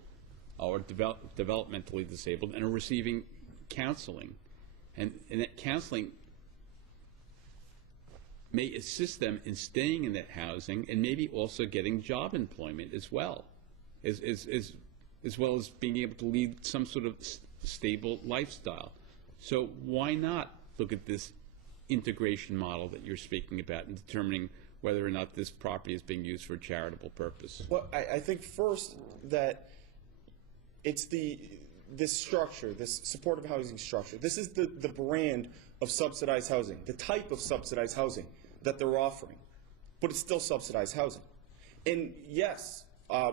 or developmentally disabled, and are receiving counseling. And that counseling may assist them in staying in that housing and maybe also getting job employment as well, as well as being able to lead some sort of stable lifestyle. So why not look at this integration model that you're speaking about in determining whether or not this property is being used for a charitable purpose? Well, I think first that it's this structure, this supportive housing structure. This is the brand of subsidized housing, the type of subsidized housing that they're offering. But it's still subsidized housing. And yes,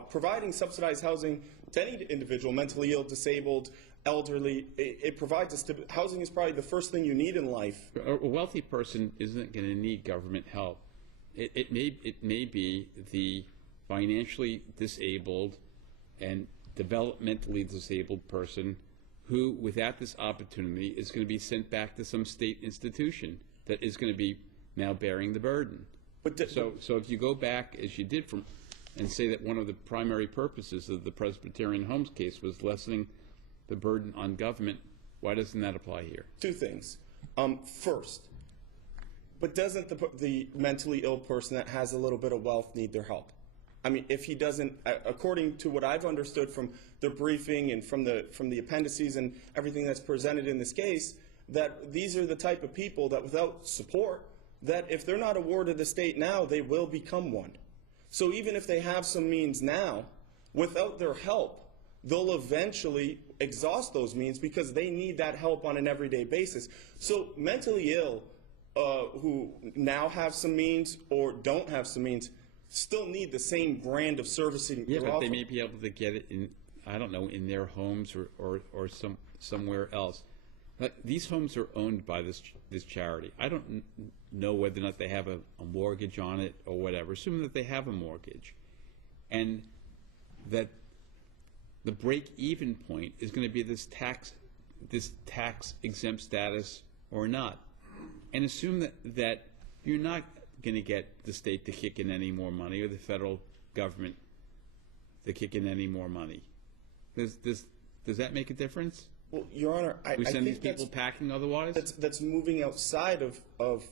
providing subsidized housing to any individual, mentally ill, disabled, elderly, it provides housing is probably the first thing you need in life. A wealthy person isn't going to need government help. It may be the financially disabled and developmentally disabled person who, without this opportunity, is going to be sent back to some state institution that is going to be now bearing the burden. So if you go back, as you did, and say that one of the primary purposes of the Presbyterian Homes case was lessening the burden on government, why doesn't that apply here? Two things. First, but doesn't the mentally ill person that has a little bit of wealth need their help? I mean, if he doesn't, according to what I've understood from the briefing and from the appendices and everything that's presented in this case, that these are the type of people that without support, that if they're not a ward of the state now, they will become one. So even if they have some means now, without their help, they'll eventually exhaust those means because they need that help on an everyday basis. So mentally ill who now have some means or don't have some means still need the same brand of servicing. Yeah, but they may be able to get it in, I don't know, in their homes or somewhere else. But these homes are owned by this charity. I don't know whether or not they have a mortgage on it or whatever. Assume that they have a mortgage, and that the break-even point is going to be this tax exempt status or not, and assume that you're not going to get the state to kick in any more money or the federal government to kick in any more money. Does that make a difference? Well, Your Honor, I we send think these people packing otherwise? That's moving outside of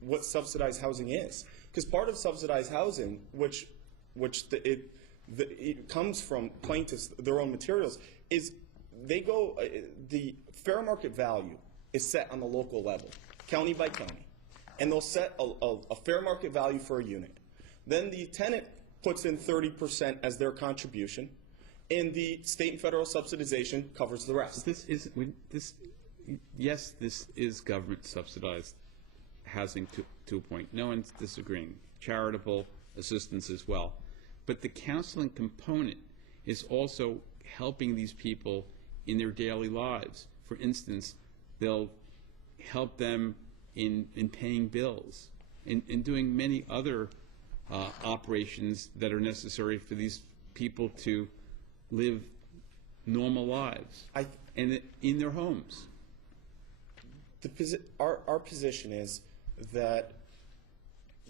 what subsidized housing is. Because part of subsidized housing, which it comes from plaintiffs, their own materials, is they go, the fair market value is set on the local level, county by county. And they'll set a fair market value for a unit. Then the tenant puts in 30% as their contribution, and the state and federal subsidization covers the rest. Yes, this is government subsidized housing to a point. No one's disagreeing. Charitable assistance as well. But the counseling component is also helping these people in their daily lives. For instance, they'll help them in paying bills, in doing many other operations that are necessary for these people to live normal lives and in their homes. Our position is that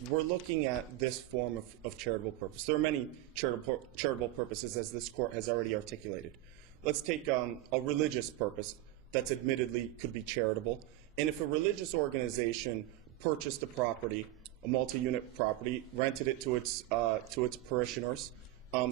we're looking at this form of charitable purpose. There are many charitable purposes, as this court has already articulated. Let's take a religious purpose that's admittedly could be charitable. And if a religious organization purchased a property, a multi-unit property, rented it to its parishioners,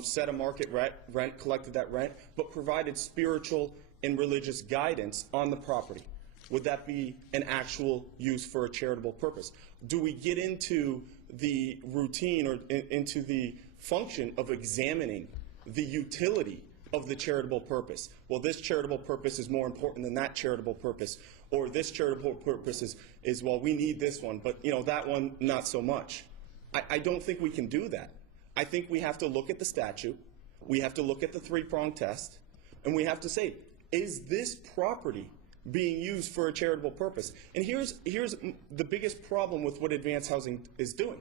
set a market rent, collected that rent, but provided spiritual and religious guidance on the property, would that be an actual use for a charitable purpose? Do we get into the routine or into the function of examining the utility of the charitable purpose? Well, this charitable purpose is more important than that charitable purpose, or this charitable purpose is well, we need this one, but that one not so much. I don't think we can do that. I think we have to look at the statute, we have to look at the three-pronged test, and we have to say, is this property being used for a charitable purpose? And here's the biggest problem with what advanced housing is doing.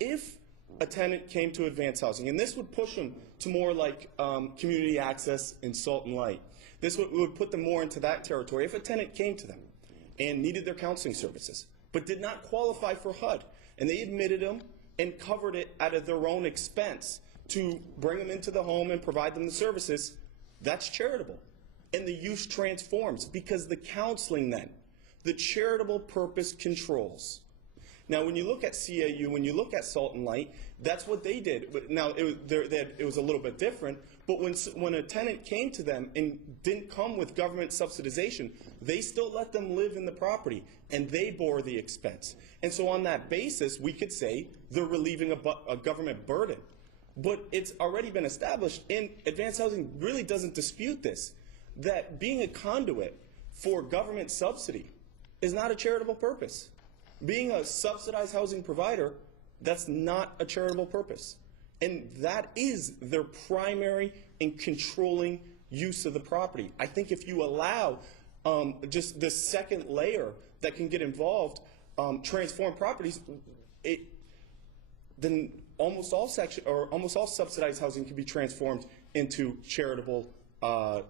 If a tenant came to advanced housing, and this would push them to more like community access and Salt and Light. This would put them more into that territory. If a tenant came to them and needed their counseling services, but did not qualify for HUD, and they admitted them and covered it out of their own expense to bring them into the home and provide them the services, that's charitable. And the use transforms because the counseling then, the charitable purpose controls. Now, when you look at CAU, when you look at Salt and Light, that's what they did. Now, it was a little bit different, But when a tenant came to them and didn't come with government subsidization, they still let them live in the property, and they bore the expense. And so on that basis, we could say they're relieving a government burden. But it's already been established, and advanced housing really doesn't dispute this, that being a conduit for government subsidy is not a charitable purpose. Being a subsidized housing provider, that's not a charitable purpose. And that is their primary and controlling use of the property. I think if you allow just the second layer that can get involved, transform properties, then almost all subsidized housing can be transformed into charitable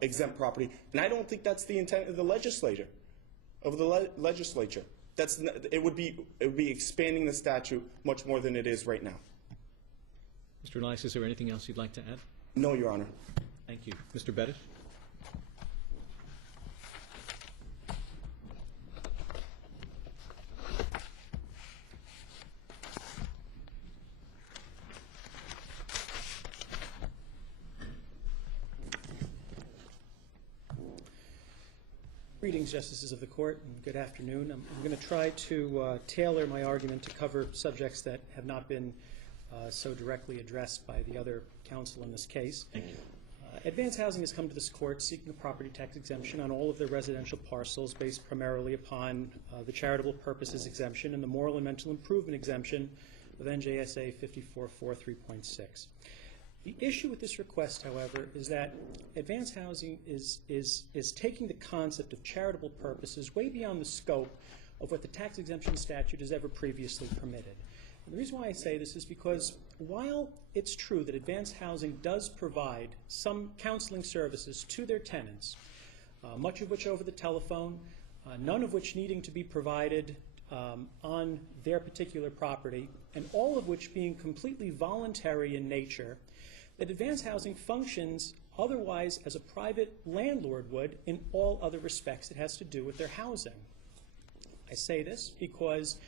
exempt property. And I don't think that's the intent of the legislature. It would be expanding the statute much more than it is right now. Mr. Elias, is there anything else you'd like to add? No, Your Honor. Thank you. Mr. Bettis? Greetings, Justices of the Court, and good afternoon. I'm going to try to tailor my argument to cover subjects that have not been so directly addressed by the other counsel in this case. Thank you. Advanced Housing has come to this court seeking a property tax exemption on all of their residential parcels based primarily upon the charitable purposes exemption and the moral and mental improvement exemption of NJSA 5443.6. The issue with this request, however, is that Advanced Housing is taking the concept of charitable purposes way beyond the scope of what the tax exemption statute has ever previously permitted. And the reason why I say this is because while it's true that Advanced Housing does provide some counseling services to their tenants, much of which over the telephone, none of which needing to be provided on their particular property, and all of which being completely voluntary in nature, that Advanced Housing functions otherwise as a private landlord would in all other respects it has to do with their housing. I say this because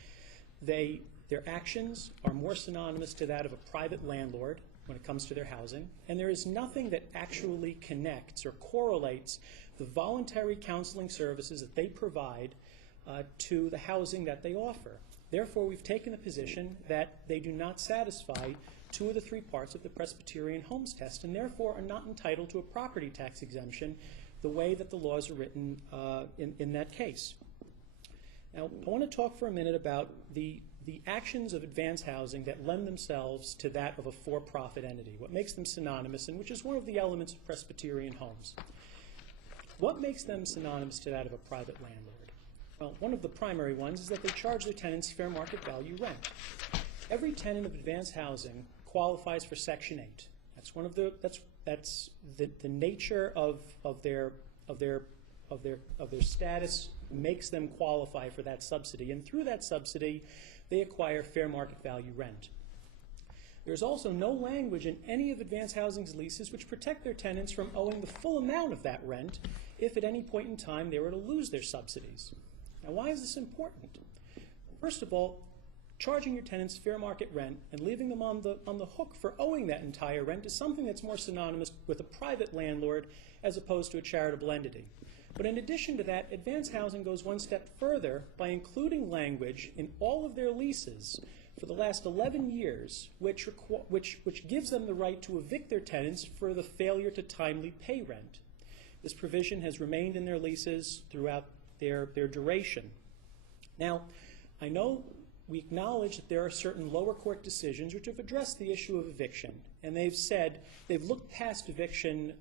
their actions are more synonymous to that of a private landlord when it comes to their housing, and there is nothing that actually connects or correlates the voluntary counseling services that they provide to the housing that they offer. Therefore, we've taken the position that they do not satisfy two of the three parts of the Presbyterian Homes Test, and therefore are not entitled to a property tax exemption the way that the laws are written in that case. Now, I want to talk for a minute about the actions of Advanced Housing that lend themselves to that of a for-profit entity, what makes them synonymous, and which is one of the elements of Presbyterian homes. What makes them synonymous to that of a private landlord? Well, one of the primary ones is that they charge their tenants fair market value rent. Every tenant of Advanced Housing qualifies for Section 8. That's one of the the nature of their status makes them qualify for that subsidy, and through that subsidy, they acquire fair market value rent. There's also no language in any of Advanced Housing's leases which protect their tenants from owing the full amount of that rent if at any point in time they were to lose their subsidies. Now, why is this important? First of all, charging your tenants fair market rent and leaving them on the hook for owing that entire rent is something that's more synonymous with a private landlord as opposed to a charitable entity. But in addition to that, Advanced Housing goes one step further by including language in all of their leases for the last 11 years, which gives them the right to evict their tenants for the failure to timely pay rent. This provision has remained in their leases throughout their duration. Now, I know we acknowledge that there are certain lower court decisions which have addressed the issue of eviction, and they've looked past eviction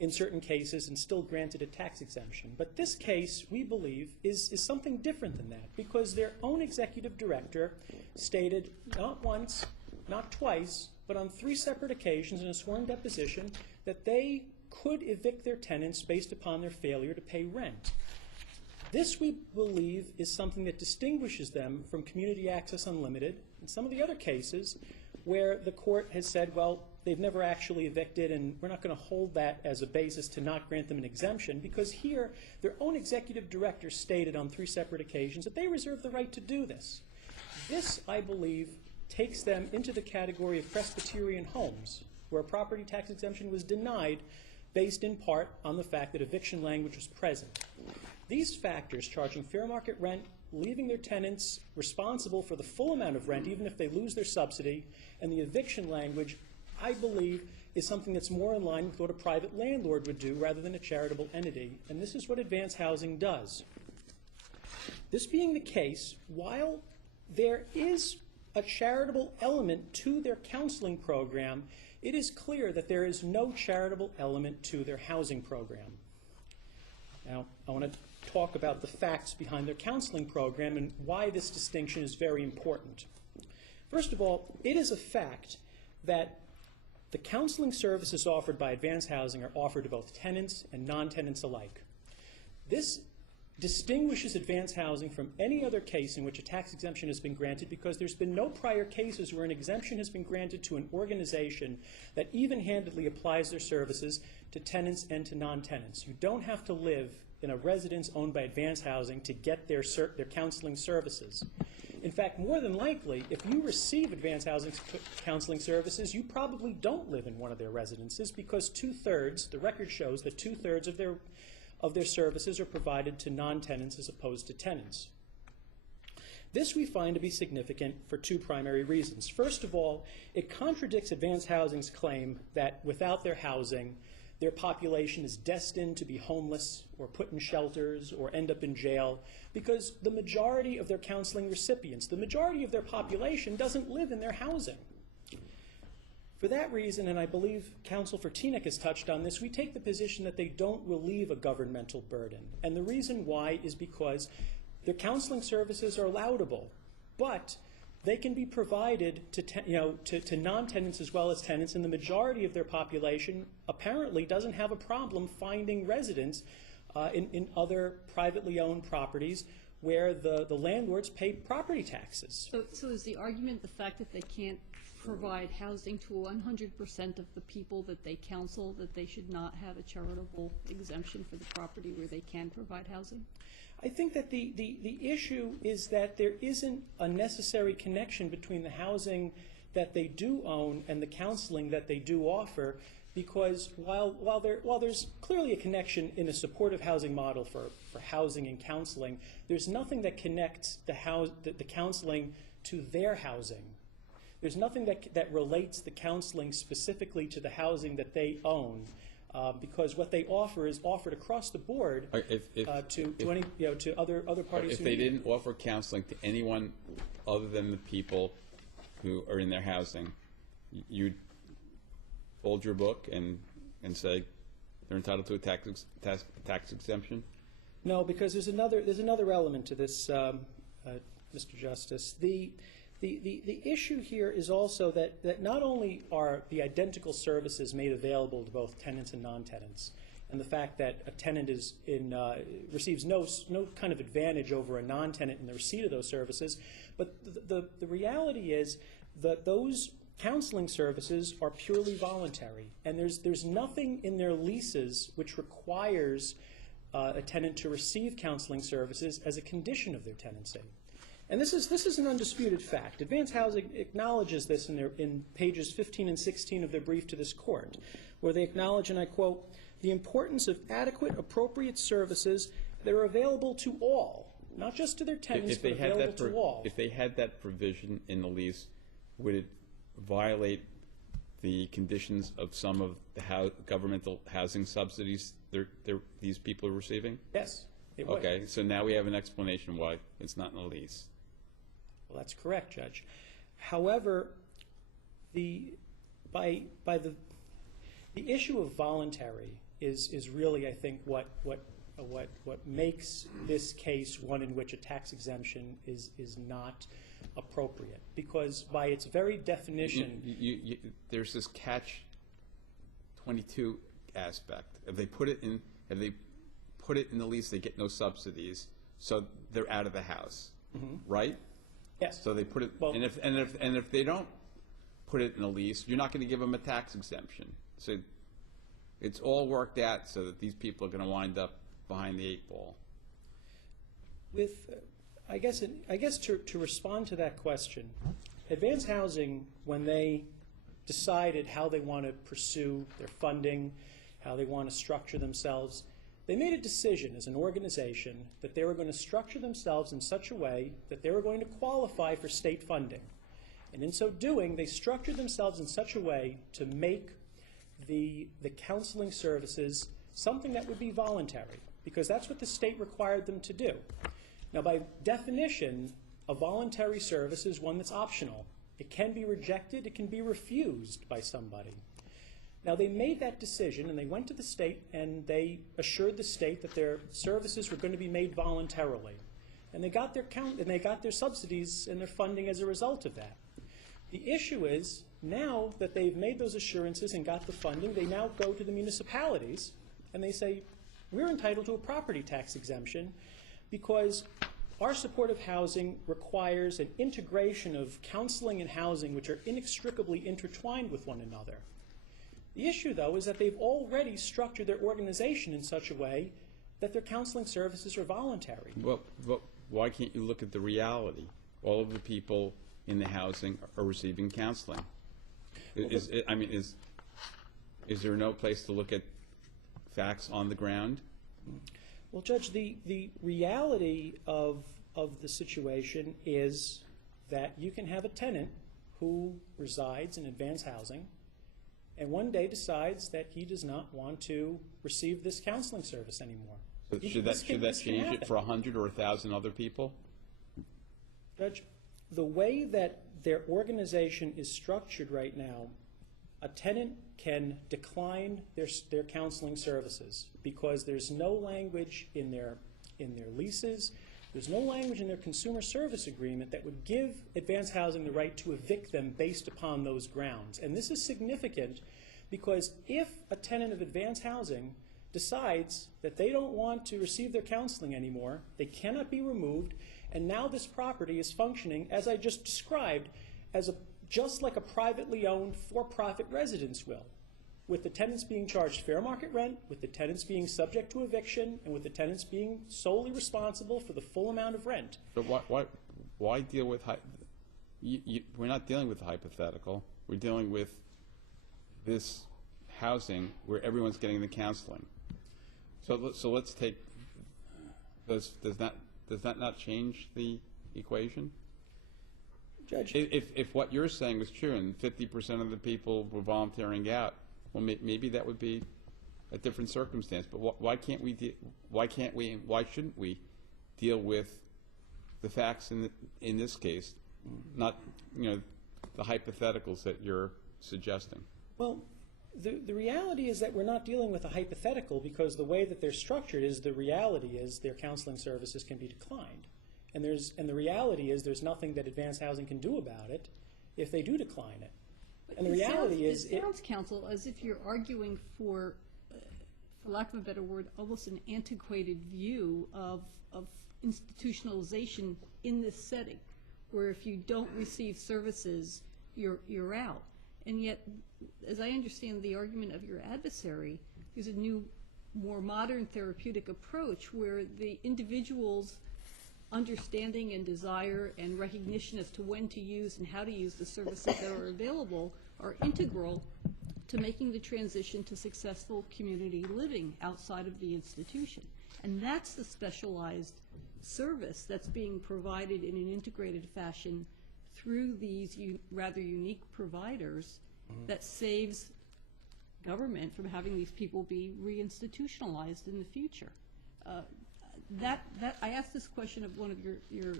in certain cases and still granted a tax exemption. But this case, we believe, is something different than that, because their own executive director stated not once, not twice, but on 3 separate occasions in a sworn deposition that they could evict their tenants based upon their failure to pay rent. This, we believe, is something that distinguishes them from Community Access Unlimited and some of the other cases where the court has said, well, they've never actually evicted and we're not going to hold that as a basis to not grant them an exemption, because here their own executive director stated on 3 separate occasions that they reserve the right to do this. This, I believe, takes them into the category of Presbyterian homes, where a property tax exemption was denied based in part on the fact that eviction language was present. These factors, charging fair market rent, leaving their tenants responsible for the full amount of rent even if they lose their subsidy, and the eviction language, I believe, is something that's more in line with what a private landlord would do rather than a charitable entity, and this is what Advanced Housing does. This being the case, while there is a charitable element to their counseling program, it is clear that there is no charitable element to their housing program. Now, I want to talk about the facts behind their counseling program and why this distinction is very important. First of all, it is a fact that the counseling services offered by Advanced Housing are offered to both tenants and non-tenants alike. This distinguishes Advanced Housing from any other case in which a tax exemption has been granted because there's been no prior cases where an exemption has been granted to an organization that even-handedly applies their services to tenants and to non-tenants. You don't have to live in a residence owned by Advanced Housing to get their counseling services. In fact, more than likely, if you receive Advanced Housing's counseling services, you probably don't live in one of their residences because the record shows that two-thirds of their services are provided to non-tenants as opposed to tenants. This we find to be significant for two primary reasons. First of all, it contradicts Advanced Housing's claim that without their housing, their population is destined to be homeless or put in shelters or end up in jail because the majority of their counseling recipients, the majority of their population doesn't live in their housing. For that reason, and I believe counsel for Teaneck has touched on this, we take the position that they don't relieve a governmental burden. And the reason why is because their counseling services are laudable, but they can be provided to non-tenants as well as tenants, and the majority of their population apparently doesn't have a problem finding residence in other privately owned properties where the landlords pay property taxes. So is the argument the fact that they can't provide housing to 100% of the people that they counsel, that they should not have a charitable exemption for the property where they can provide housing? I think that the issue is that there isn't a necessary connection between the housing that they do own and the counseling that they do offer, because while there's clearly a connection in a supportive housing model for housing and counseling, there's nothing that connects the counseling to their housing. There's nothing that relates the counseling specifically to the housing that they own. Because what they offer is offered across the board to other parties. If they didn't offer counseling to anyone other than the people who are in their housing, you'd fold your book and say they're entitled to a tax exemption? No, because there's another element to this, Mr. Justice. The issue here is also that not only are the identical services made available to both tenants and non-tenants, and the fact that a tenant receives no kind of advantage over a non-tenant in the receipt of those services, but the reality is that those counseling services are purely voluntary, and there's nothing in their leases which requires a tenant to receive counseling services as a condition of their tenancy. And this is an undisputed fact. Advanced Housing acknowledges this in pages 15 and 16 of their brief to this court, where they acknowledge, and I quote, the importance of adequate, appropriate services that are available to all, not just to their tenants, but available to all. If they had that provision in the lease, would it violate the conditions of some of the governmental housing subsidies these people are receiving? Yes, it would. Okay, so now we have an explanation why it's not in the lease. Well, that's correct, Judge. However, the issue of voluntary is really, I think, what makes this case one in which a tax exemption is not appropriate, because by its very definition, there's this catch-22 aspect. If they put it in the lease, they get no subsidies, so they're out of the house, right? Yes. So they put it, well, and if they don't put it in the lease, you're not going to give them a tax exemption. So it's all worked out so that these people are going to wind up behind the 8 ball. I guess to respond to that question, Advanced Housing, when they decided how they want to pursue their funding, how they want to structure themselves, they made a decision as an organization that they were going to structure themselves in such a way that they were going to qualify for state funding. And in so doing, they structured themselves in such a way to make the counseling services something that would be voluntary, because that's what the state required them to do. Now, by definition, a voluntary service is one that's optional. It can be rejected, it can be refused by somebody. Now, they made that decision, and they went to the state, and they assured the state that their services were going to be made voluntarily. And they got their subsidies and their funding as a result of that. The issue is, now that they've made those assurances and got the funding, they now go to the municipalities, and they say, we're entitled to a property tax exemption because our supportive housing requires an integration of counseling and housing which are inextricably intertwined with one another. The issue, though, is that they've already structured their organization in such a way that their counseling services are voluntary. Well, why can't you look at the reality? All of the people in the housing are receiving counseling. Is there no place to look at facts on the ground? Well, Judge, the reality of the situation is that you can have a tenant who resides in advanced housing and one day decides that he does not want to receive this counseling service anymore. So should that change it for 100 or 1,000 other people? Judge, the way that their organization is structured right now, a tenant can decline their counseling services because there's no language in their leases, there's no language in their consumer service agreement that would give advanced housing the right to evict them based upon those grounds. And this is significant because if a tenant of advanced housing decides that they don't want to receive their counseling anymore, they cannot be removed, and now this property is functioning, as I just described, as just like a privately owned for-profit residence will, with the tenants being charged fair market rent, with the tenants being subject to eviction, and with the tenants being solely responsible for the full amount of rent. But why deal with we're not dealing with the hypothetical. We're dealing with this housing where everyone's getting the counseling. So let's take, does that not change the equation? Judge, if what you're saying was true and 50% of the people were volunteering out, well, maybe that would be a different circumstance. But why shouldn't we deal with the facts in this case, not the hypotheticals that you're suggesting? well, the reality is that we're not dealing with a hypothetical because the way that they're structured is the reality is their counseling services can be declined. And the reality is there's nothing that advanced housing can do about it if they do decline it. And the reality is it sounds, counsel, as if you're arguing for lack of a better word, almost an antiquated view of institutionalization in this setting, where if you don't receive services, you're out. And yet, as I understand the argument of your adversary, there's a new, more modern therapeutic approach where the individual's understanding and desire and recognition as to when to use and how to use the services that are available are integral to making the transition to successful community living outside of the institution. And that's the specialized service that's being provided in an integrated fashion through these rather unique providers that saves government from having these people be reinstitutionalized in the future. I asked this question of one of your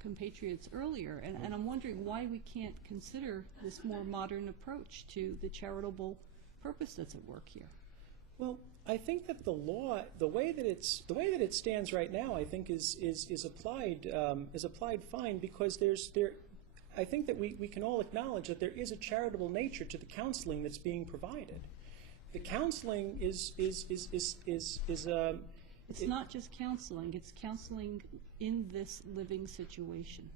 compatriots earlier, and I'm wondering why we can't consider this more modern approach to the charitable purpose that's at work here. well, I think that the law, the way that it stands right now, I think is applied fine because I think that we can all acknowledge that there is a charitable nature to the counseling that's being provided. The counseling is It's not just counseling, it's counseling in this living situation.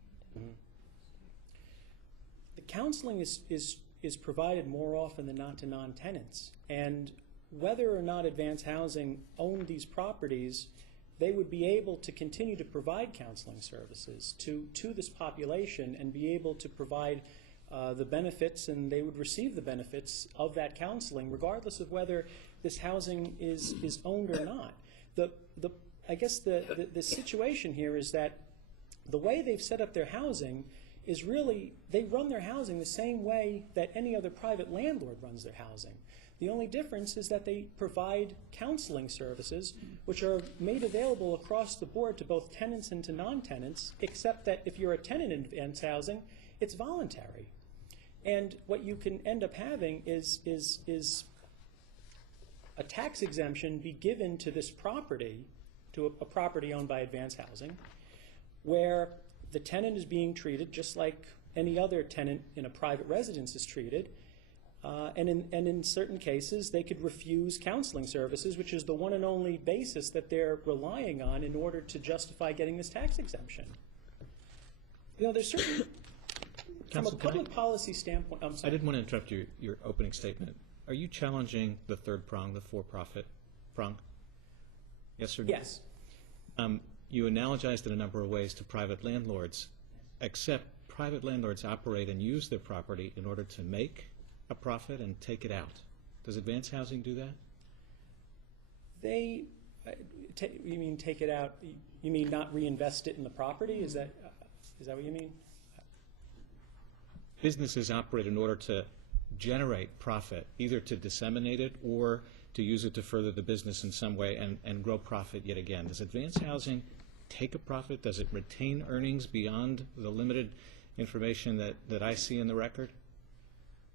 The counseling is provided more often than not to non-tenants. And whether or not advanced housing owned these properties, they would be able to continue to provide counseling services to this population and be able to provide the benefits, and they would receive the benefits of that counseling, regardless of whether this housing is owned or not. I guess the situation here is that the way they've set up their housing is really, they run their housing the same way that any other private landlord runs their housing. The only difference is that they provide counseling services, which are made available across the board to both tenants and to non-tenants, except that if you're a tenant in advanced housing, it's voluntary. And what you can end up having is a tax exemption be given to this property, to a property owned by advanced housing, where the tenant is being treated just like any other tenant in a private residence is treated, and in certain cases they could refuse counseling services, which is the one and only basis that they're relying on in order to justify getting this tax exemption. You know, there's certain, from a public policy standpoint, I'm sorry. I didn't want to interrupt your opening statement. Are you challenging the third prong, the for-profit prong? Yes or no? Yes. You analogized in a number of ways to private landlords, except private landlords operate and use their property in order to make a profit and take it out. Does advanced housing do that? They, you mean take it out, you mean not reinvest it in the property? Is that what you mean? Businesses operate in order to generate profit, either to disseminate it or to use it to further the business in some way and grow profit yet again. Does advanced housing take a profit? Does it retain earnings beyond the limited information that I see in the record?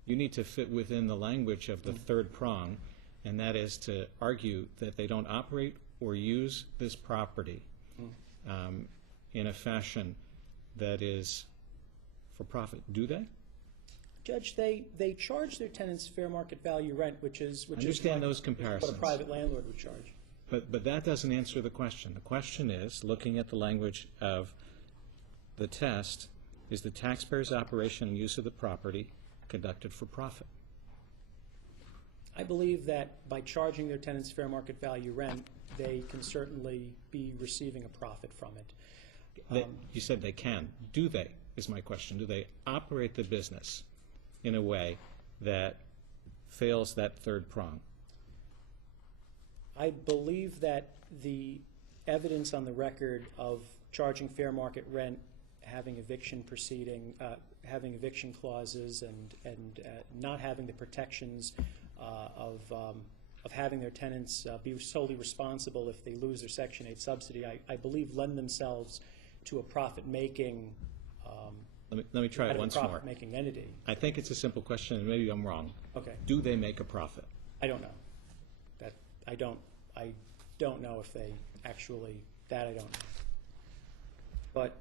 You need to fit within the language of the third prong, and that is to argue that they don't operate or use this property in a fashion that is for profit. Do they? Judge, they charge their tenants fair market value rent, which is understand those comparisons. What a private landlord would charge. But that doesn't answer the question. The question is, looking at the language of the test, is the taxpayer's operation and use of the property conducted for profit? I believe that by charging their tenants fair market value rent, they can certainly be receiving a profit from it. You said they can. Do they, is my question. Do they operate the business in a way that fails that third prong? I believe that the evidence on the record of charging fair market rent, having eviction proceeding, having eviction clauses, and not having the protections of having their tenants be solely responsible if they lose their Section 8 subsidy, I believe lend themselves to a profit-making Let me try it once more. Profit-making entity. I think it's a simple question, and maybe I'm wrong. Okay. Do they make a profit? I don't know. I don't know if they actually. That I don't know. But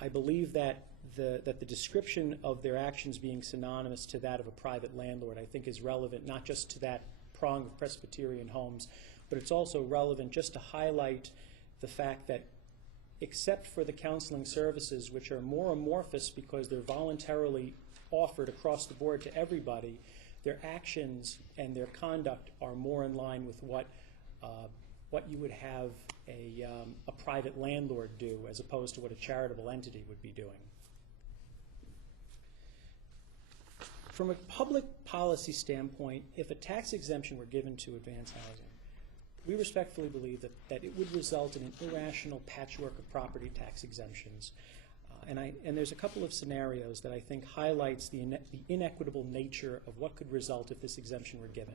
I believe that the description of their actions being synonymous to that of a private landlord, I think, is relevant not just to that prong of Presbyterian homes, but it's also relevant just to highlight the fact that, except for the counseling services, which are more amorphous because they're voluntarily offered across the board to everybody, their actions and their conduct are more in line with what you would have a private landlord do, as opposed to what a charitable entity would be doing. From a public policy standpoint, if a tax exemption were given to advanced housing, we respectfully believe that it would result in an irrational patchwork of property tax exemptions. And there's a couple of scenarios that I think highlights the inequitable nature of what could result if this exemption were given.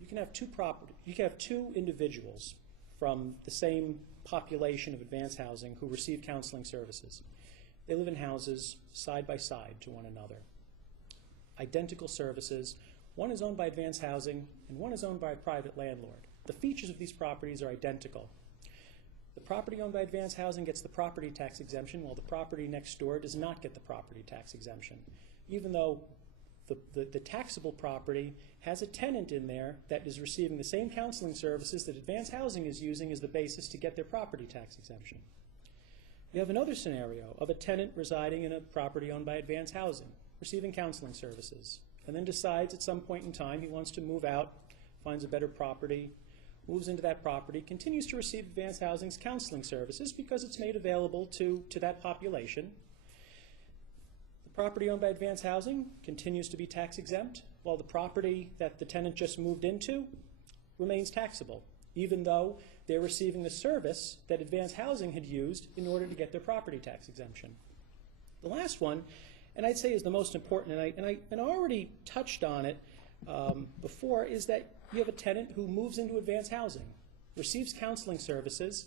You can have two individuals from the same population of advanced housing who receive counseling services. They live in houses side by side to one another. Identical services. One is owned by advanced housing and one is owned by a private landlord. The features of these properties are identical. The property owned by advanced housing gets the property tax exemption, while the property next door does not get the property tax exemption, even though the taxable property has a tenant in there that is receiving the same counseling services that advanced housing is using as the basis to get their property tax exemption. You have another scenario of a tenant residing in a property owned by advanced housing, receiving counseling services, and then decides at some point in time he wants to move out, finds a better property, moves into that property, continues to receive advanced housing's counseling services because it's made available to that population. The Property owned by Advanced Housing continues to be tax exempt, while the property that the tenant just moved into remains taxable, even though they're receiving the service that Advanced Housing had used in order to get their property tax exemption. The last one, and I'd say is the most important, and I already touched on it before, is that you have a tenant who moves into Advanced Housing, receives counseling services,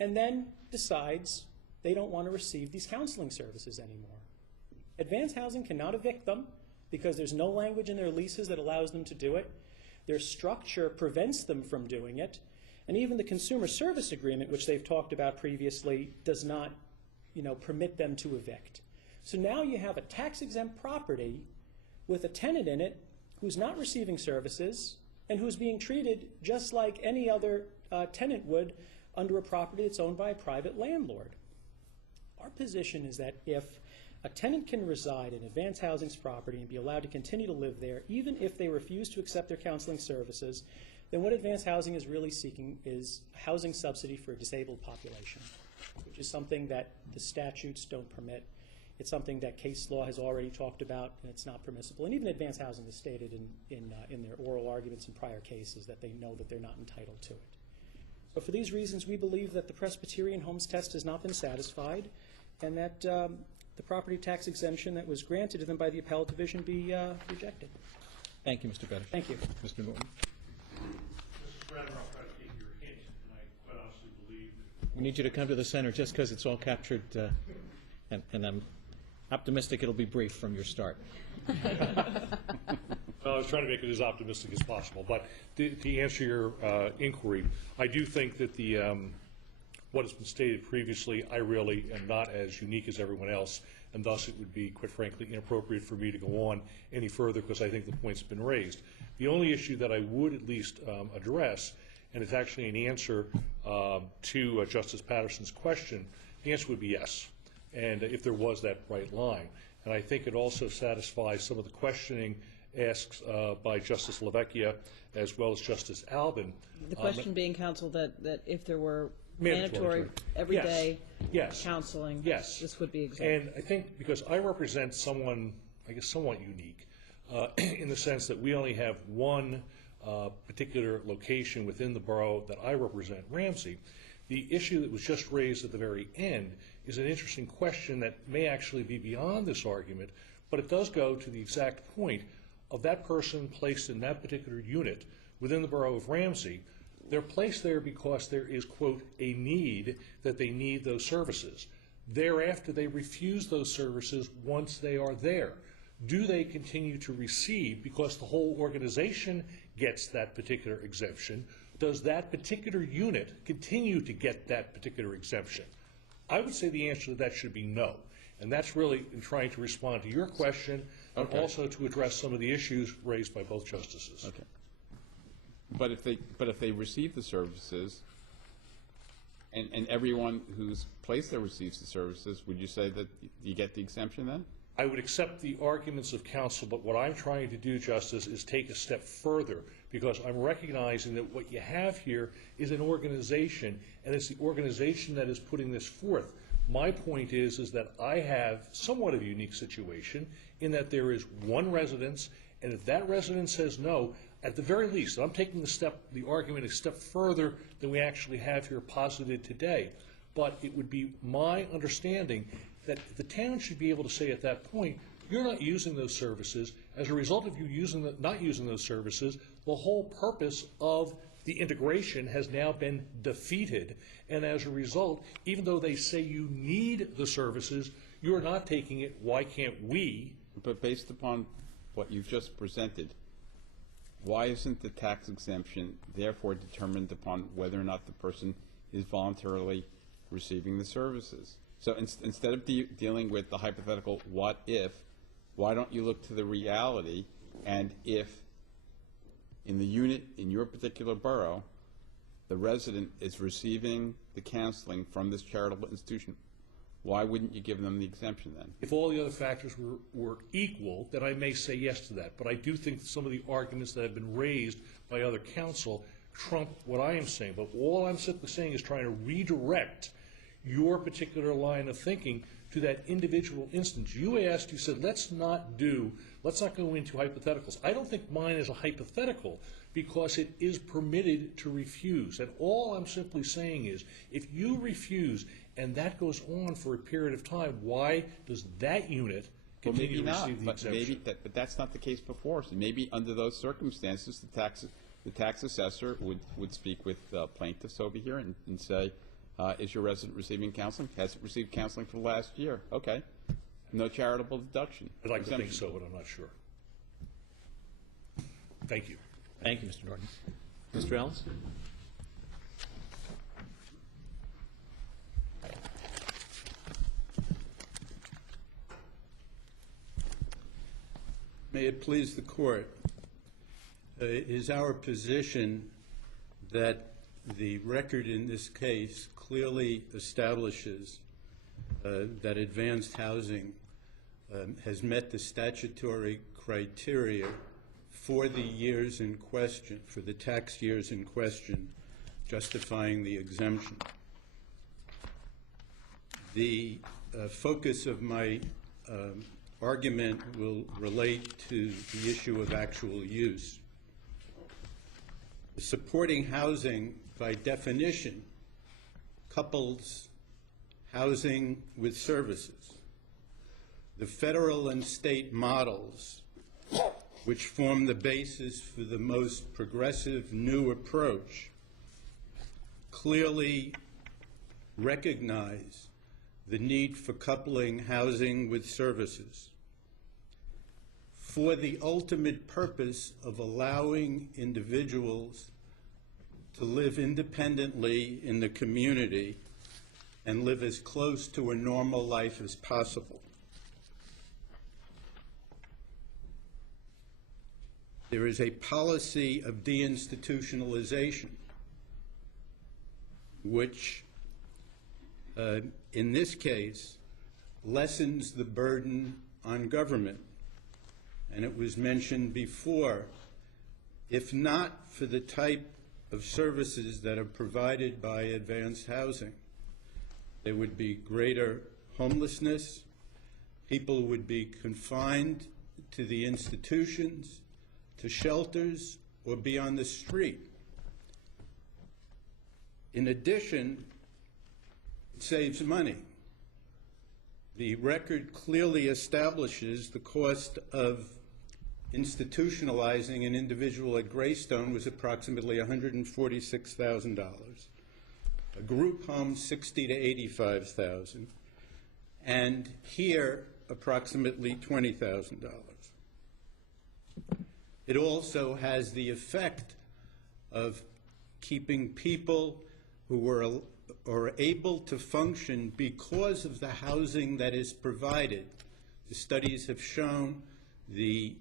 and then decides they don't want to receive these counseling services anymore. Advanced Housing cannot evict them because there's no language in their leases that allows them to do it. Their structure prevents them from doing it. And even the consumer service agreement, which they've talked about previously, does not, permit them to evict. So now you have a tax-exempt property with a tenant in it who's not receiving services and who's being treated just like any other tenant would under a property that's owned by a private landlord. Our position is that if a tenant can reside in Advanced Housing's property and be allowed to continue to live there, even if they refuse to accept their counseling services, then what Advanced Housing is really seeking is housing subsidy for a disabled population, which is something that the statutes don't permit. It's something that case law has already talked about, and it's not permissible. And even Advanced Housing has stated in their oral arguments in prior cases that they know that they're not entitled to it. So for these reasons, we believe that the Presbyterian Homes Test has not been satisfied, and that the property tax exemption that was granted to them by the Appellate Division be rejected. Thank you, Mr. Bedish. Thank you. Mr. Norton. Mr. Brenner, I'll try to take your hint, and I quite honestly believe We need you to come to the center just because it's all captured, and I'm optimistic it'll be brief from your start. I was trying to make it as optimistic as possible, but to answer your inquiry, I do think that what has been stated previously, I really am not as unique as everyone else, and thus it would be, quite frankly, inappropriate for me to go on any further because I think the point's been raised. The only issue that I would at least address, and it's actually an answer to Justice Patterson's question, the answer would be yes, and if there was that bright line. And I think it also satisfies some of the questioning asked by Justice LaVecchia as well as Justice Albin. The question being, counsel, that if there were mandatory everyday counseling, this would be exempt. And I think because I represent someone, I guess, somewhat unique in the sense that we only have one particular location within the borough that I represent, Ramsey. The issue that was just raised at the very end is an interesting question that may actually be beyond this argument, but it does go to the exact point of that person placed in that particular unit within the borough of Ramsey. They're placed there because there is, quote, a need that they need those services. Thereafter, they refuse those services once they are there. Do they continue to receive because the whole organization gets that particular exemption? Does that particular unit continue to get that particular exemption? I would say the answer to that should be no. And that's really in trying to respond to your question and also to address some of the issues raised by both justices. Okay. But if they receive the services, and everyone who's placed there receives the services, would you say that you get the exemption then? I would accept the arguments of counsel, but what I'm trying to do, Justice, is take a step further, because I'm recognizing that what you have here is an organization, and it's the organization that is putting this forth. My point is that I have somewhat of a unique situation in that there is one residence, and if that residence says no, at the very least, and I'm taking the argument a step further than we actually have here posited today, but it would be my understanding that the town should be able to say at that point, you're not using those services. As a result of you not using those services, the whole purpose of the integration has now been defeated. And as a result, even though they say you need the services, you're not taking it. Why can't we? But based upon what you've just presented, why isn't the tax exemption therefore determined upon whether or not the person is voluntarily receiving the services? So instead of dealing with the hypothetical what if, why don't you look to the reality, and if in the unit in your particular borough, the resident is receiving the counseling from this charitable institution, why wouldn't you give them the exemption then? If all the other factors were equal, then I may say yes to that. But I do think some of the arguments that have been raised by other counsel trump what I am saying. But all I'm simply saying is trying to redirect your particular line of thinking to that individual instance. You said, let's not go into hypotheticals. I don't think mine is a hypothetical because it is permitted to refuse. And all I'm simply saying is, if you refuse and that goes on for a period of time, why does that unit Well, continue maybe to not, receive the but exemption? but that's not the case before us. And maybe under those circumstances, the tax assessor would speak with plaintiffs over here and say, is your resident receiving counseling? Hasn't received counseling for the last year. Okay. No charitable deduction. I'd like to think Exemption. so, but I'm not sure. Thank you. Thank you, Mr. Norton. Mr. Ellis? May it please the Court, it is our position that the record in this case clearly establishes that advanced housing has met the statutory criteria for the years in question, for the tax years in question, justifying the exemption. The focus of my argument will relate to the issue of actual use. Supporting housing, by definition, couples housing with services. The federal and state models, which form the basis for the most progressive new approach, clearly recognize the need for coupling housing with services for the ultimate purpose of allowing individuals to live independently in the community and live as close to a normal life as possible. There is a policy of deinstitutionalization, which in this case lessens the burden on government. And it was mentioned before, if not for the type of services that are provided by advanced housing, there would be greater homelessness, people would be confined to the institutions, to shelters, or be on the street. In addition, it saves money. The record clearly establishes the cost of institutionalizing an individual at Greystone was approximately $146,000. A group home, $60,000 to $85,000, and here approximately $20,000. It also has the effect of keeping people who are able to function because of the housing that is provided. The studies have shown the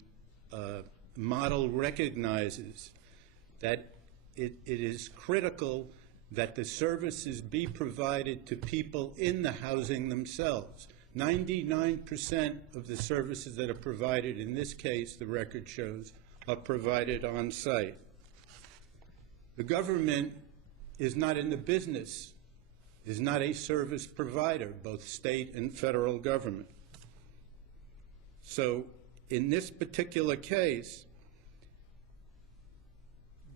model recognizes that it is critical that the services be provided to people in the housing themselves. 99% of the services that are provided in this case, the record shows, are provided on site. The government is not in the business, is not a service provider, both state and federal government. So in this particular case,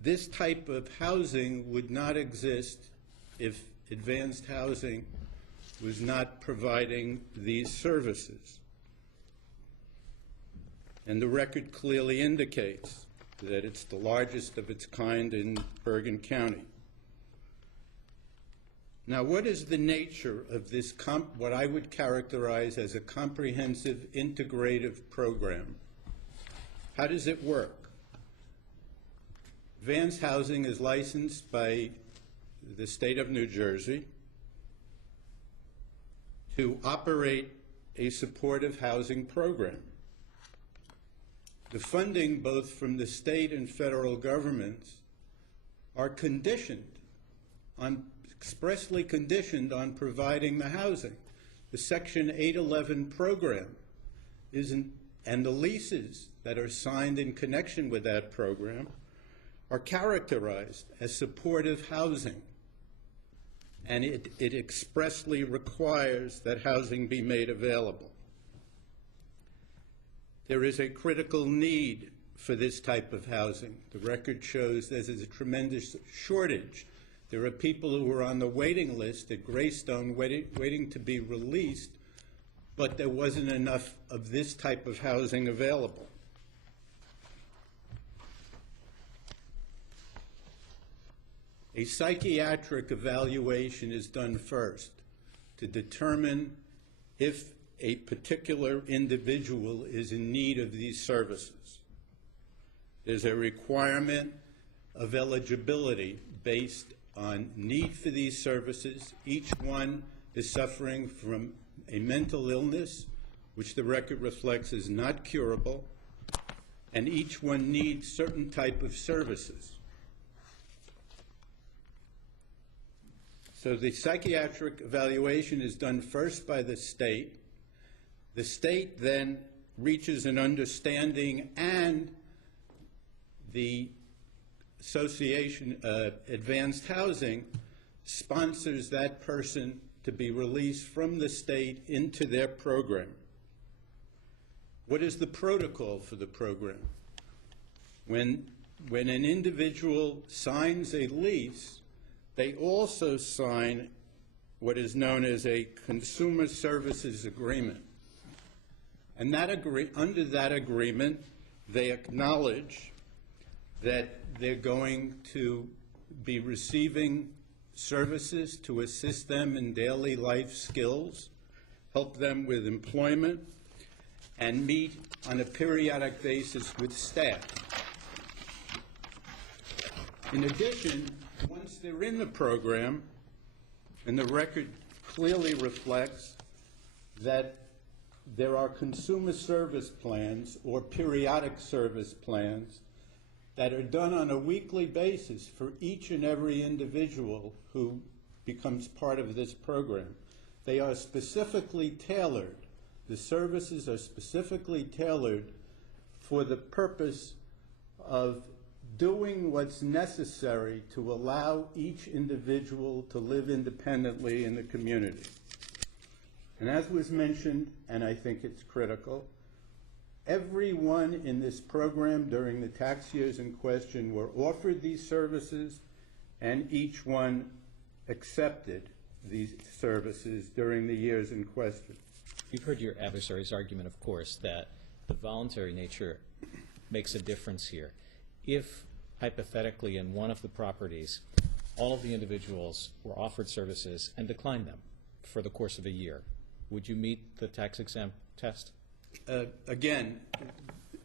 this type of housing would not exist if advanced housing was not providing these services. And the record clearly indicates that it's the largest of its kind in Bergen County. Now, what is the nature of this, what I would characterize as a comprehensive integrative program? How does it work? Advanced housing is licensed by the state of New Jersey to operate a supportive housing program. The funding, both from the state and federal governments, are conditioned on, expressly conditioned on providing the housing. The Section 811 program and the leases that are signed in connection with that program are characterized as supportive housing. and it expressly requires that housing be made available. There is a critical need for this type of housing. The record shows there's a tremendous shortage. There are people who are on the waiting list at Greystone waiting to be released, but there wasn't enough of this type of housing available. A psychiatric evaluation is done first to determine if a particular individual is in need of these services. There's a requirement of eligibility based on need for these services. Each one is suffering from a mental illness, which the record reflects is not curable, and each one needs certain type of services. So the psychiatric evaluation is done first by the state. The state then reaches an understanding, and the Association Advanced Housing sponsors that person to be released from the state into their program. What is the protocol for the program? When an individual signs a lease, they also sign what is known as a consumer services agreement. And under that agreement, they acknowledge that they're going to be receiving services to assist them in daily life skills, help them with employment, and meet on a periodic basis with staff. In addition, once they're in the program, and the record clearly reflects that there are consumer service plans or periodic service plans that are done on a weekly basis for each and every individual who becomes part of this program. They are specifically tailored. The services are specifically tailored for the purpose of doing what's necessary to allow each individual to live independently in the community. And as was mentioned, and I think it's critical, everyone in this program during the tax years in question were offered these services, and each one accepted these services during the years in question. You've heard your adversary's argument, of course, that the voluntary nature makes a difference here. If, hypothetically, in one of the properties, all of the individuals were offered services and declined them for the course of a year, would you meet the tax-exempt test? Again,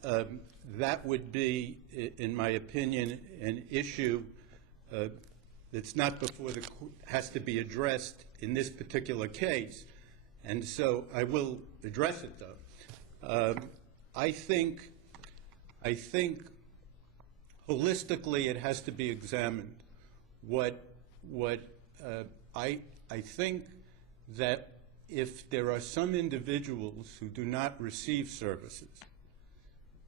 that would be, in my opinion, an issue that's not before the court, has to be addressed in this particular case, and so I will address it, though. I think holistically it has to be examined. I think that if there are some individuals who do not receive services,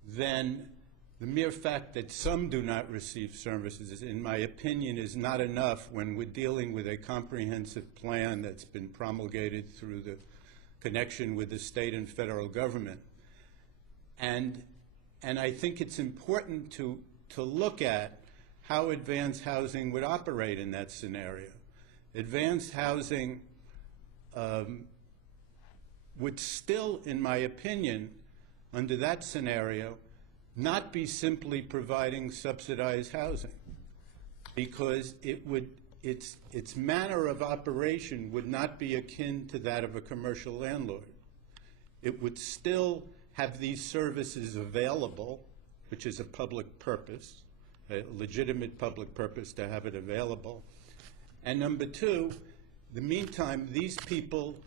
then the mere fact that some do not receive services, in my opinion, is not enough when we're dealing with a comprehensive plan that's been promulgated through the connection with the state and federal government. And I think it's important to look at how advanced housing would operate in that scenario. Advanced housing would still, in my opinion, under that scenario, not be simply providing subsidized housing, because its manner of operation would not be akin to that of a commercial landlord. It would still have these services available, which is a public purpose, a legitimate public purpose to have it available. And number two, in the meantime, these people,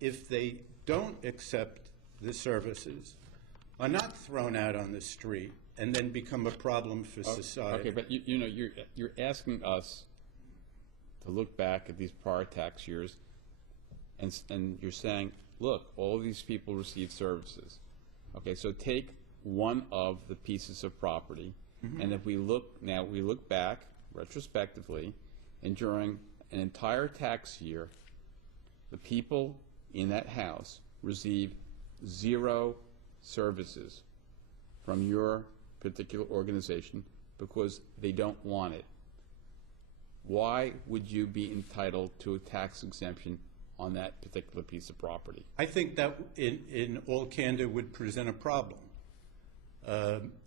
if they don't accept the services, are not thrown out on the street and then become a problem for society. Okay, but you're asking us to look back at these prior tax years, and you're saying, look, all these people receive services. Okay, so take one of the pieces of property, and if we look back retrospectively, and during an entire tax year, the people in that house receive 0 services from your particular organization because they don't want it. Why would you be entitled to a tax exemption on that particular piece of property? I think that in all candor would present a problem.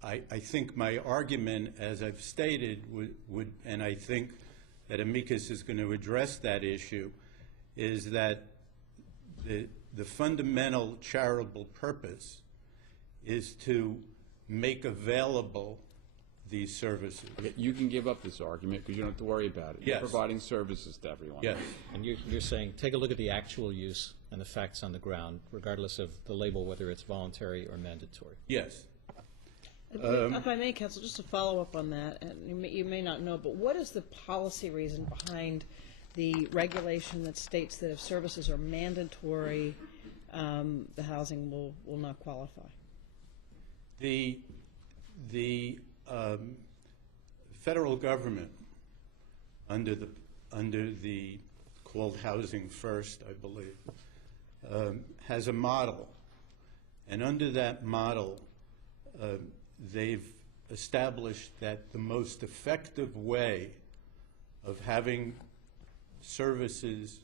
I think my argument, as I've stated, would, and I think that amicus is going to address that issue, is that the fundamental charitable purpose is to make available these services. Okay, you can give up this argument because you don't have to worry about it. Yes. You're providing services to everyone. Yes. And you're saying, take a look at the actual use and the facts on the ground, regardless of the label, whether it's voluntary or mandatory. Yes. If I may, Counsel, just to follow up on that, and you may not know, but what is the policy reason behind the regulation that states that if services are mandatory, the housing will not qualify? The federal government, under the called Housing First, I believe, has a model, and under that model, they've established that the most effective way of having services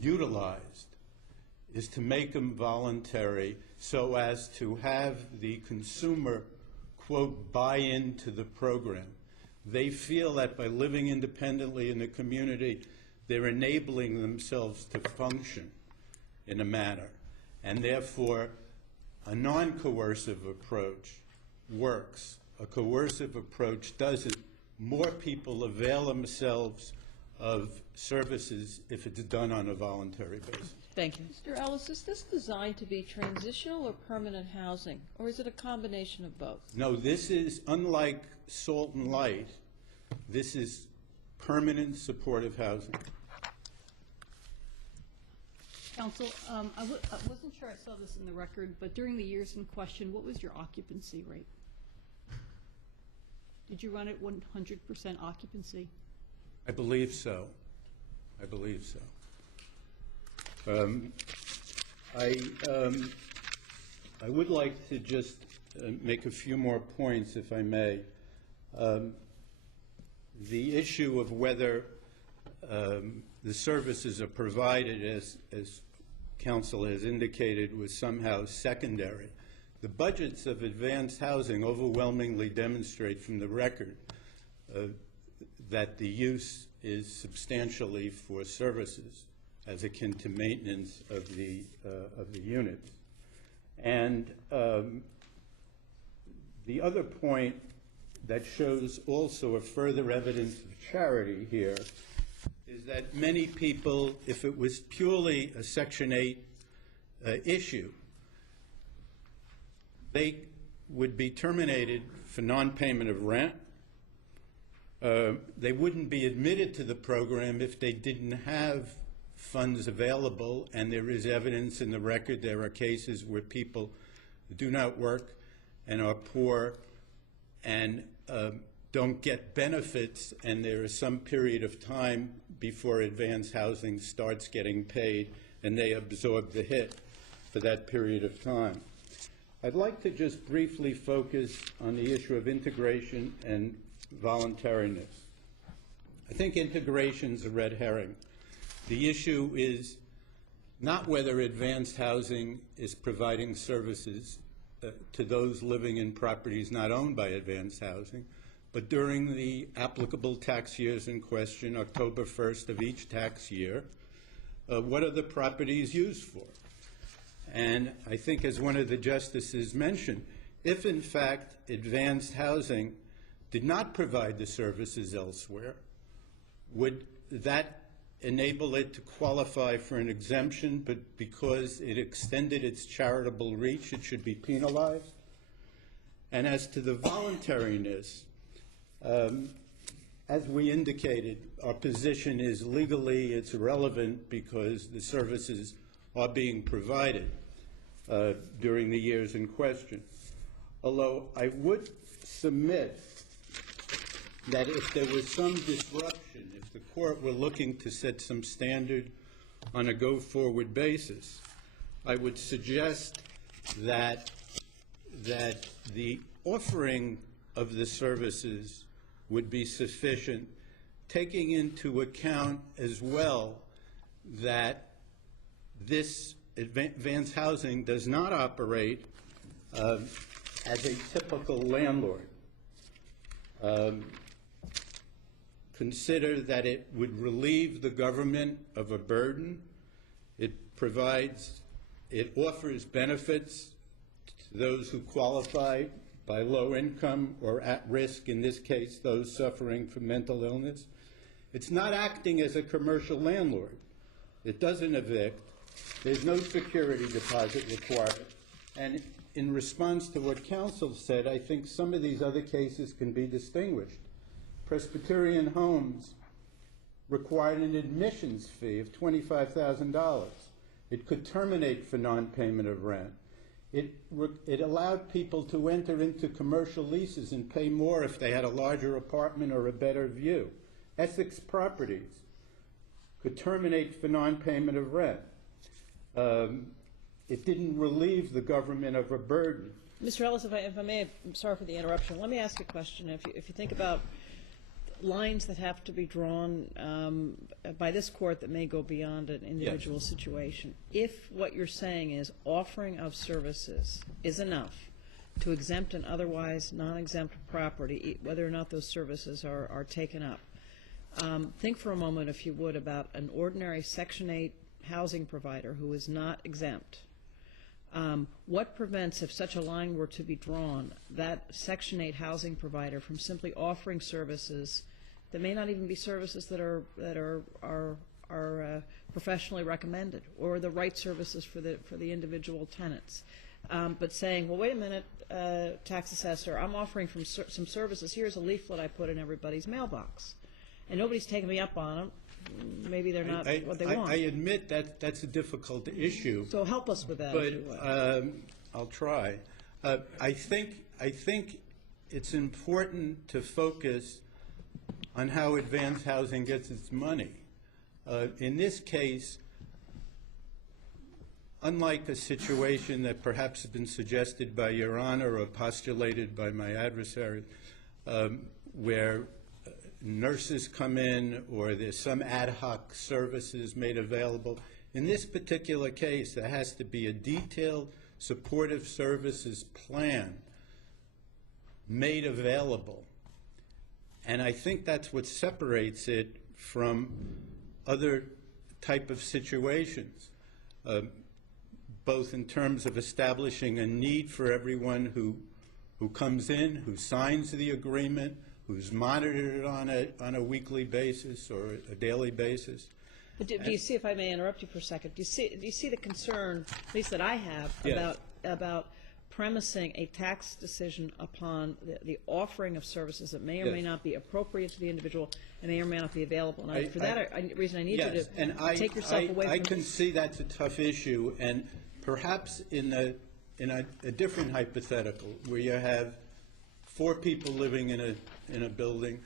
utilized is to make them voluntary so as to have the consumer, quote, buy into the program. They feel that by living independently in the community, they're enabling themselves to function in a manner, and therefore a non-coercive approach works. A coercive approach doesn't. More people avail themselves of services if it's done on a voluntary basis. Thank you. Mr. Ellis, is this designed to be transitional or permanent housing, or is it a combination of both? No, this is, unlike Salt and Light, this is permanent supportive housing. Counsel, I wasn't sure I saw this in the record, but during the years in question, what was your occupancy rate? Did you run at 100% occupancy? I believe so. I believe so. I would like to just make a few more points, if I may. The issue of whether the services are provided, as counsel has indicated, was somehow secondary. The budgets of advanced housing overwhelmingly demonstrate from the record that the use is substantially for services as akin to maintenance of the units. And the other point that shows also a further evidence of charity here is that many people, if it was purely a Section 8 issue, they would be terminated for non-payment of rent. They wouldn't be admitted to the program if they didn't have funds available, and there is evidence in the record. There are cases where people do not work and are poor and don't get benefits, and there is some period of time before advanced housing starts getting paid, and they absorb the hit for that period of time. I'd like to just briefly focus on the issue of integration and voluntariness. I think integration's a red herring. The issue is not whether advanced housing is providing services to those living in properties not owned by advanced housing, but during the applicable tax years in question, October 1st of each tax year, what are the properties used for? And I think, as one of the justices mentioned, if in fact advanced housing did not provide the services elsewhere, would that enable it to qualify for an exemption, but because it extended its charitable reach, it should be penalized? And as to the voluntariness, as we indicated, our position is legally it's irrelevant because the services are being provided during the years in question. Although I would submit that if there was some disruption, if if the court were looking to set some standard on a go-forward basis, I would suggest that the offering of the services would be sufficient, taking into account as well that this advanced housing does not operate as a typical landlord. Consider that it would relieve the government of a burden. It offers benefits to those who qualify by low income or at risk, in this case, those suffering from mental illness. It's not acting as a commercial landlord. It doesn't evict. There's no security deposit required. And in response to what counsel said, I think some of these other cases can be distinguished. Presbyterian Homes required an admissions fee of $25,000. It could terminate for non-payment of rent. It allowed people to enter into commercial leases and pay more if they had a larger apartment or a better view. Essex Properties could terminate for non-payment of rent. It didn't relieve the government of a burden. Mr. Ellis, if I may, I'm sorry for the interruption. Let me ask you a question. If you think about lines that have to be drawn by this court that may go beyond an individual situation, if what you're saying is offering of services is enough to exempt an otherwise non-exempt property, whether or not those services are taken up, think for a moment, if you would, about an ordinary Section 8 housing provider who is not exempt. What prevents, if such a line were to be drawn, that Section 8 housing provider from simply offering services that may not even be services that are professionally recommended or the right services for the individual tenants, but saying, well, wait a minute, tax assessor, I'm offering some services. Here's a leaflet I put in everybody's mailbox, and nobody's taking me up on them. Maybe they're not what they want. I admit that that's a difficult issue. So help us with that. But I'll try. I think it's important to focus on how advanced housing gets its money. In this case, unlike a situation that perhaps has been suggested by Your Honor or postulated by my adversary, where nurses come in or there's some ad hoc services made available. In this particular case, there has to be a detailed supportive services plan made available. And I think that's what separates it from other type of situations, both in terms of establishing a need for everyone who comes in, who signs the agreement, who's monitored on a weekly basis or a daily basis. But do you see, if I may interrupt you for a second, do you see the concern, at least that I have, yes, about premising a tax decision upon the offering of services that may or may not be appropriate to the individual and may or may not be available? And for that reason, I need you to take yourself away from I can see that's a tough issue, and perhaps in a different hypothetical where you have 4 people living in a building,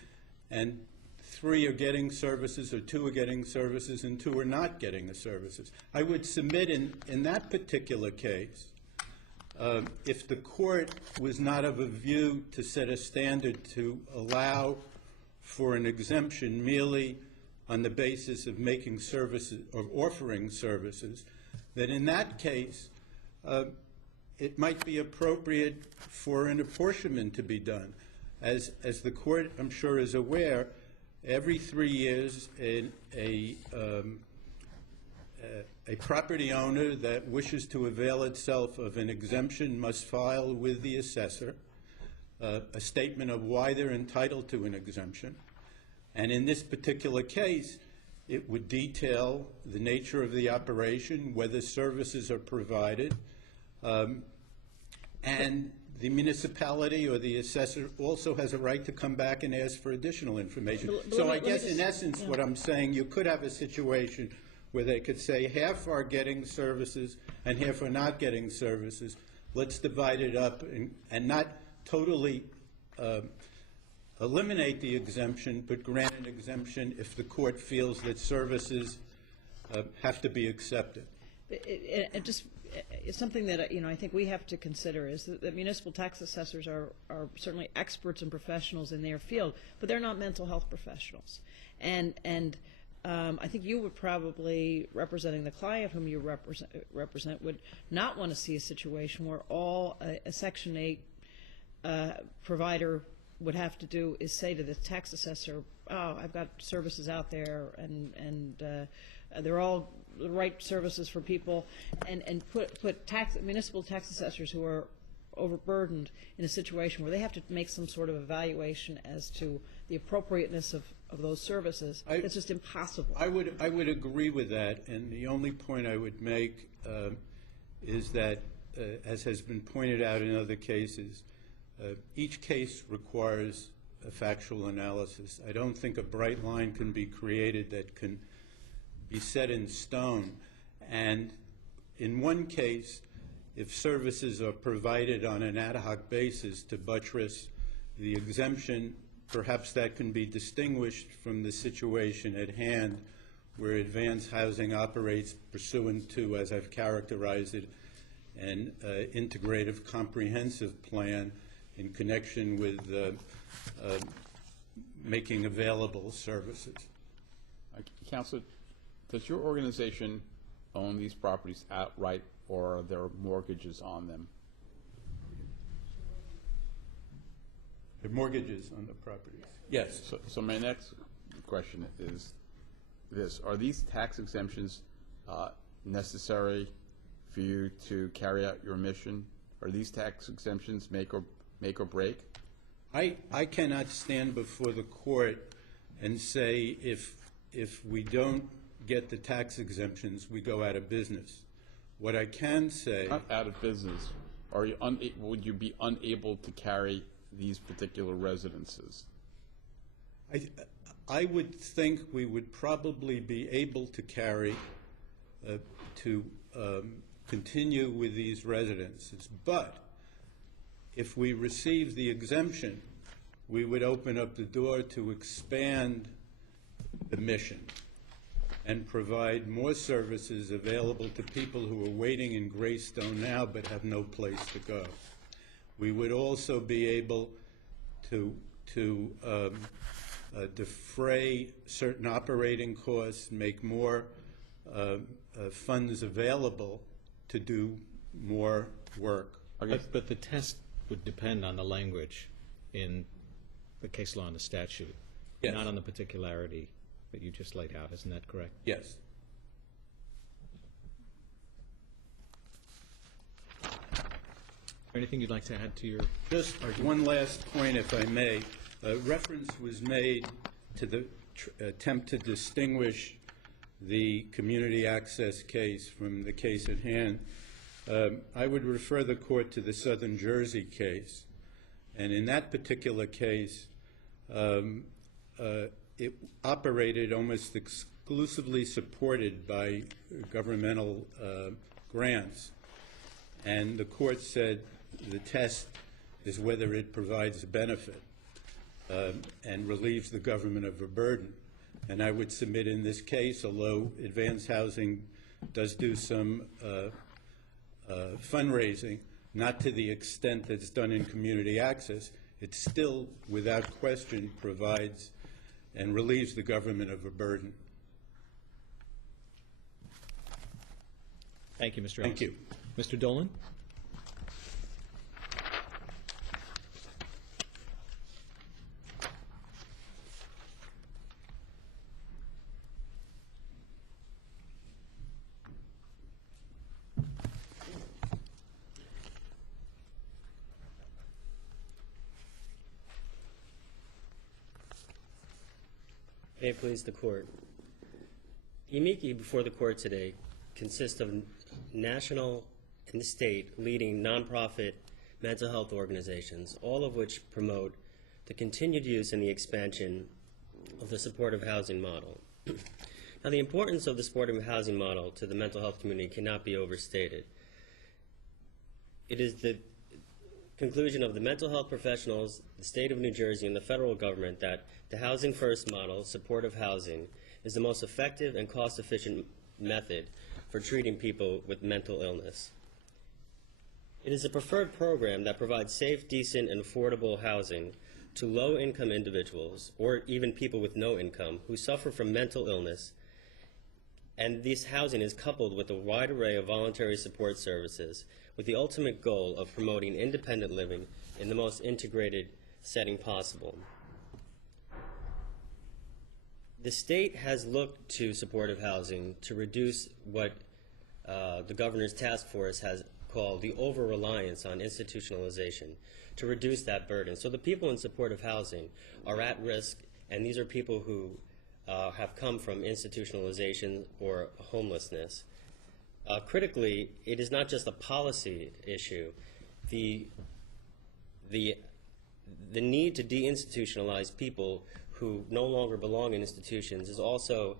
and 3 are getting services, or 2 are getting services, and 2 are not getting the services. I would submit in that particular case, if the court was not of a view to set a standard to allow for an exemption merely on the basis of making services or offering services, that in that case, it might be appropriate for an apportionment to be done. As the court, I'm sure, is aware, every 3 years a property owner that wishes to avail itself of an exemption must file with the assessor a statement of why they're entitled to an exemption. And in this particular case, it would detail the nature of the operation, whether services are provided, and the municipality or the assessor also has a right to come back and ask for additional information. So I guess in essence what I'm saying, you could have a situation where they could say half are getting services and half are not getting services. Let's divide it up and not totally eliminate the exemption, but grant an exemption if the court feels that services have to be accepted. It's something that I think we have to consider is that municipal tax assessors are certainly experts and professionals in their field, but they're not mental health professionals. And I think you would probably, representing the client whom you represent, would not want to see a situation where all a Section 8 provider would have to do is say to the tax assessor, "Oh, I've got services out there, and they're all the right services for people," and put municipal tax assessors who are overburdened in a situation where they have to make some sort of evaluation as to the appropriateness of those services. It's just impossible. I would agree with that, and the only point I would make is that, as has been pointed out in other cases, each case requires a factual analysis. I don't think a bright line can be created that can be set in stone. And in one case, if services are provided on an ad hoc basis to buttress the exemption, perhaps that can be distinguished from the situation at hand where advanced housing operates pursuant to, as I've characterized it, an integrative comprehensive plan in connection with making available services. Councilor, does your organization own these properties outright, or are there mortgages on them? The mortgages on the properties. Yes. So my next question is this: are these tax exemptions necessary for you to carry out your mission? Are these tax exemptions make or break? I cannot stand before the court and say if we don't get the tax exemptions, we go out of business. What I can say... Not out of business. Are you would you be unable to carry these particular residences? I would think we would probably be able to carry, to continue with these residences. But if we receive the exemption, we would open up the door to expand the mission and provide more services available to people who are waiting in Greystone now but have no place to go. We would also be able to defray certain operating costs, make more funds available to do more work. But the test would depend on the language in the case law and the statute, Yes. not on the particularity that you just laid out. Isn't that correct? Yes. Anything you'd like to add to your... Just one last point, if I may. Reference was made to the attempt to distinguish the community access case from the case at hand. I would refer the court to the Southern Jersey case. And in that particular case, it operated almost exclusively supported by governmental grants. And the court said the test is whether it provides a benefit and relieves the government of a burden. And I would submit in this case, although advanced housing does do some fundraising, not to the extent that's done in community access, it still, without question, provides and relieves the government of a burden. Thank you, Mr. Thank you. Mr. Dolan? May it please the court. The amici before the court today consist of national and state leading nonprofit mental health organizations, all of which promote the continued use and the expansion of the supportive housing model. Now, the importance of the supportive housing model to the mental health community cannot be overstated. It is the conclusion of the mental health professionals, the state of New Jersey, and the federal government that the Housing First model, supportive housing, is the most effective and cost-efficient method for treating people with mental illness. It is a preferred program that provides safe, decent, and affordable housing to low-income individuals, or even people with no income, who suffer from mental illness, and this housing is coupled with a wide array of voluntary support services with the ultimate goal of promoting independent living in the most integrated setting possible. The state has looked to supportive housing to reduce what the governor's task force has called the over-reliance on institutionalization, to reduce that burden. So the people in supportive housing are at risk, and these are people who have come from institutionalization or homelessness. Critically, it is not just a policy issue. The need to deinstitutionalize people who no longer belong in institutions is also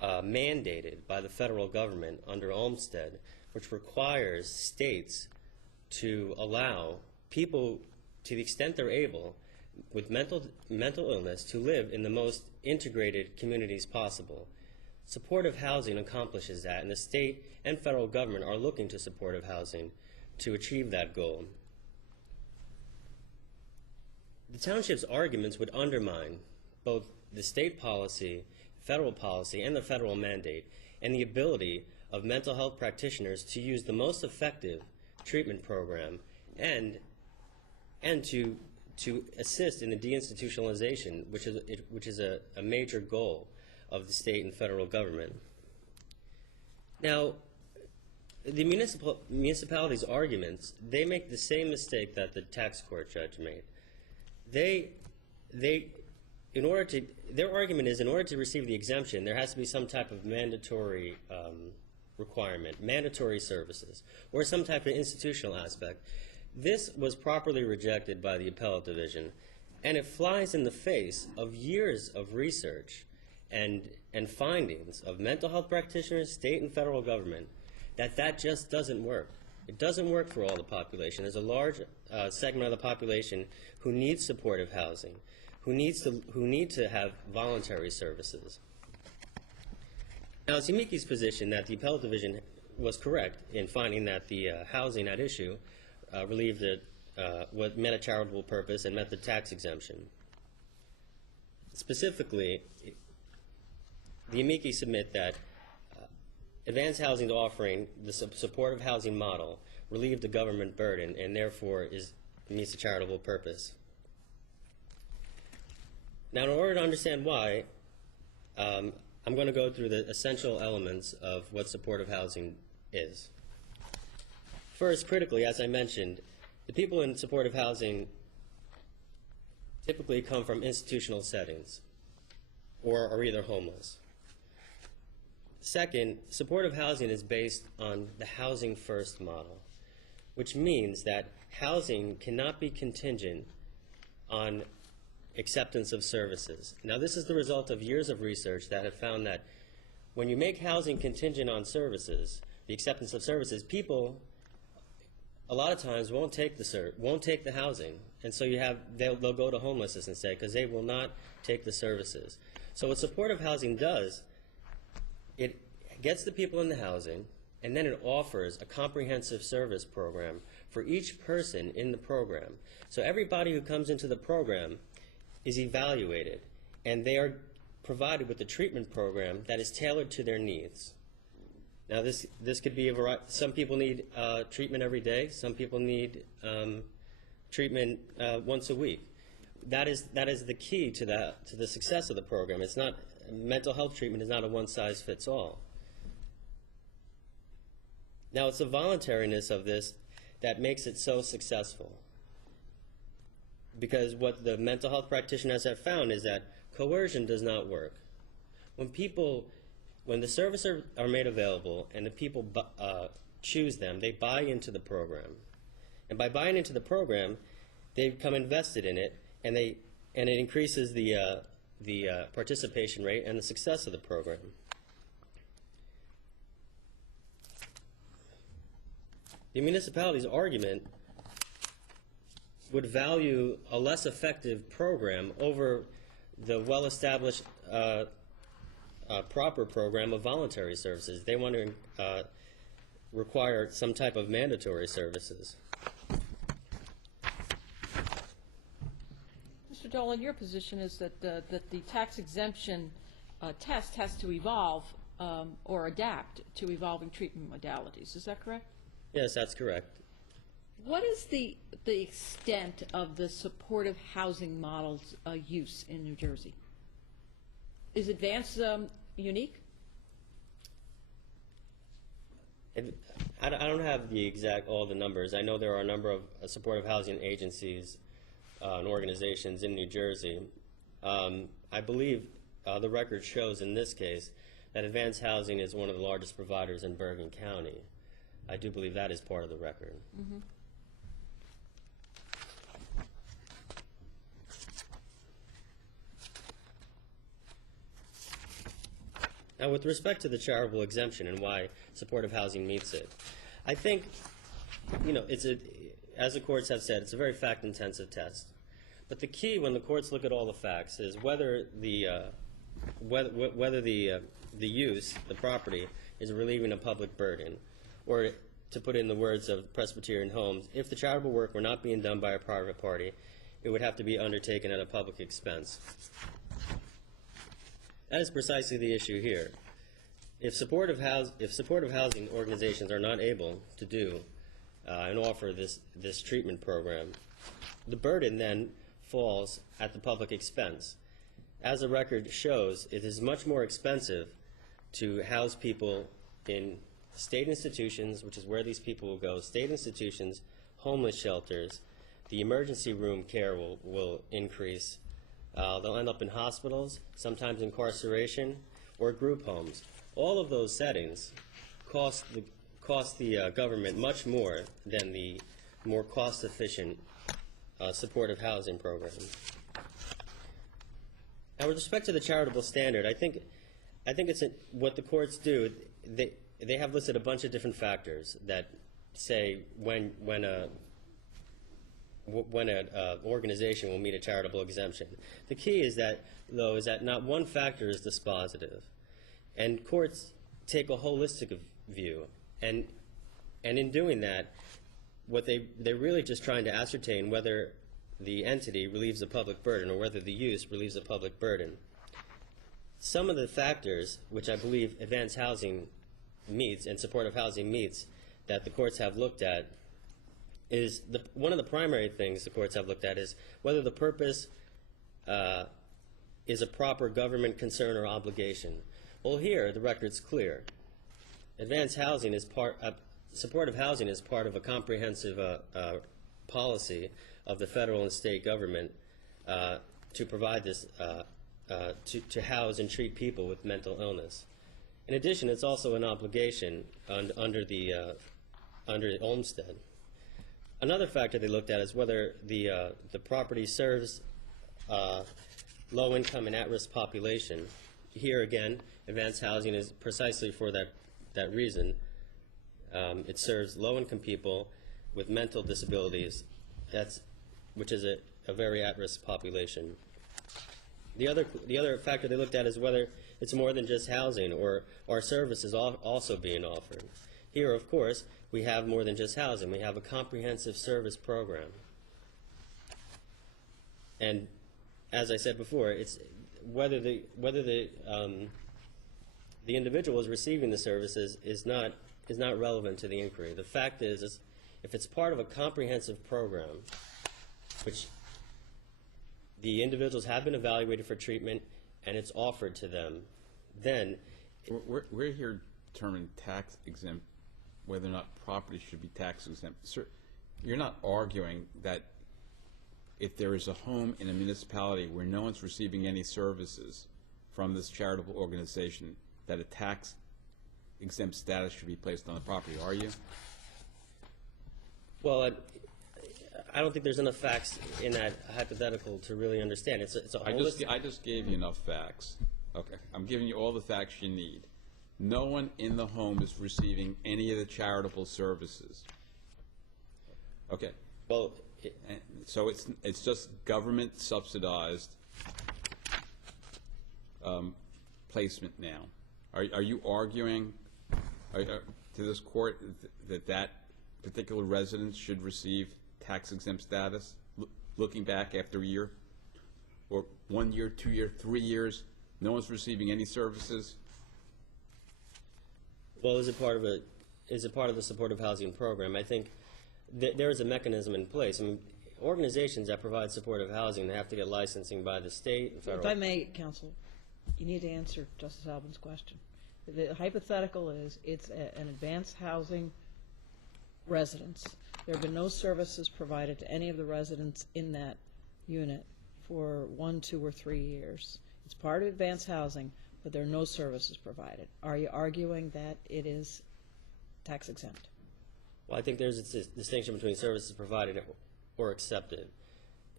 mandated by the federal government under Olmstead, which requires states to allow people, to the extent they're able, with mental illness, to live in the most integrated communities possible. Supportive housing accomplishes that, and the state and federal government are looking to supportive housing to achieve that goal. The township's arguments would undermine both the state policy, federal policy, and the federal mandate, and the ability of mental health practitioners to use the most effective treatment program and to assist in the deinstitutionalization, which is a major goal of the state and federal government. Now, the municipalities' arguments, they make the same mistake that the tax court judge made. Their argument is, in order to receive the exemption, there has to be some type of mandatory requirement, mandatory services, or some type of institutional aspect. This was properly rejected by the appellate division, and it flies in the face of years of research and findings of mental health practitioners, state and federal government, that just doesn't work. It doesn't work for all the population. There's a large segment of the population who needs supportive housing, who need to have voluntary services. Now, it's Yamiki's position that the appellate division was correct in finding that the housing at issue relieved what met a charitable purpose and met the tax exemption. Specifically, the Yamiki submit that advanced housing offering, the supportive housing model, relieved the government burden and therefore meets a charitable purpose. Now, in order to understand why, I'm going to go through the essential elements of what supportive housing is. First, critically, as I mentioned, the people in supportive housing typically come from institutional settings or are either homeless. Second, supportive housing is based on the Housing First model, which means that housing cannot be contingent on acceptance of services. Now, this is the result of years of research that have found that when you make housing contingent on services, the acceptance of services, people a lot of times won't take the housing, and so they'll go to homelessness instead because they will not take the services. So what supportive housing does, it gets the people in the housing, and then it offers a comprehensive service program for each person in the program. So everybody who comes into the program is evaluated, and they are provided with a treatment program that is tailored to their needs. Now, this could be a variety. Some people need treatment every day. Some people need treatment once a week. That is the key to the success of the program. It's not mental health treatment is not a one-size-fits-all. Now, it's the voluntariness of this that makes it so successful. Because what the mental health practitioners have found is that coercion does not work. When the services are made available and the people choose them, they buy into the program. And by buying into the program, they become invested in it, and it increases the participation rate and the success of the program. The municipality's argument would value a less effective program over the well-established proper program of voluntary services. They want to require some type of mandatory services. Mr. Dolan, your position is that the tax exemption test has to evolve or adapt to evolving treatment modalities. Is that correct? Yes, that's correct. What is the extent of the supportive housing model's use in New Jersey? Is Advance unique? I don't have the exact, all the numbers. I know there are a number of supportive housing agencies and organizations in New Jersey. I believe the record shows in this case that Advance Housing is one of the largest providers in Bergen County. I do believe that is part of the record. Mm-hmm. Now, with respect to the charitable exemption and why supportive housing meets it, I think, as the courts have said, it's a very fact-intensive test. But the key when the courts look at all the facts is whether the use, the property, is relieving a public burden, or to put it in the words of Presbyterian Homes, if the charitable work were not being done by a private party, it would have to be undertaken at a public expense. That is precisely the issue here. If supportive housing organizations are not able to do and offer this treatment program, the burden then falls at the public expense. As the record shows, it is much more expensive to house people in state institutions, which is where these people will go, state institutions, homeless shelters. The emergency room care will increase. They'll end up in hospitals, sometimes incarceration, or group homes. All of those settings cost the government much more than the more cost-efficient supportive housing program. Now, with respect to the charitable standard, I think it's what the courts do. They have listed a bunch of different factors that say when an organization will meet a charitable exemption. The key is that not one factor is dispositive, and courts take a holistic view, and in doing that, they're really just trying to ascertain whether the entity relieves a public burden or whether the use relieves a public burden. Some of the factors which I believe Advanced Housing meets and supportive housing meets that the courts have looked at is one of the primary things the courts have looked at is whether the purpose is a proper government concern or obligation. Well, here the record's clear. Advanced housing is supportive housing is part of a comprehensive policy of the federal and state government to provide this to house and treat people with mental illness. In addition, it's also an obligation under the Olmstead. Another factor they looked at is whether the property serves low-income and at-risk population. Here again, Advanced Housing is precisely for that reason. It serves low-income people with mental disabilities, which is a very at-risk population. The other factor they looked at is whether it's more than just housing or are services also being offered. Here, of course, we have more than just housing. We have a comprehensive service program. And as I said before, it's whether the individual is receiving the services is not relevant to the inquiry. The fact is if it's part of a comprehensive program, which the individuals have been evaluated for treatment and it's offered to them, then we're here to determine tax exempt, whether or not property should be tax exempt. Sir, you're not arguing that if there is a home in a municipality where no one's receiving any services from this charitable organization, that a tax exempt status should be placed on the property, are you? Well, I don't think there's enough facts in that hypothetical to really understand. It's a holistic. I just gave you enough facts. Okay, I'm giving you all the facts you need. No one in the home is receiving any of the charitable services. Okay. Well, And so it's just government subsidized placement now. Are you arguing to this court that particular residence should receive tax exempt status, looking back after a year, or 1 year, 2 year, 3 years, no one's receiving any services? Well, is it part of the supportive housing program? I think there is a mechanism in place. I mean, organizations that provide supportive housing, they have to get licensing by the state and federal. If I may, counsel, you need to answer Justice Albin's question. The hypothetical is it's an advanced housing residence. There have been no services provided to any of the residents in that unit for 1, 2, or 3 years. It's part of advanced housing, but there are no services provided. Are you arguing that it is tax exempt? Well, I think there's a distinction between services provided or accepted.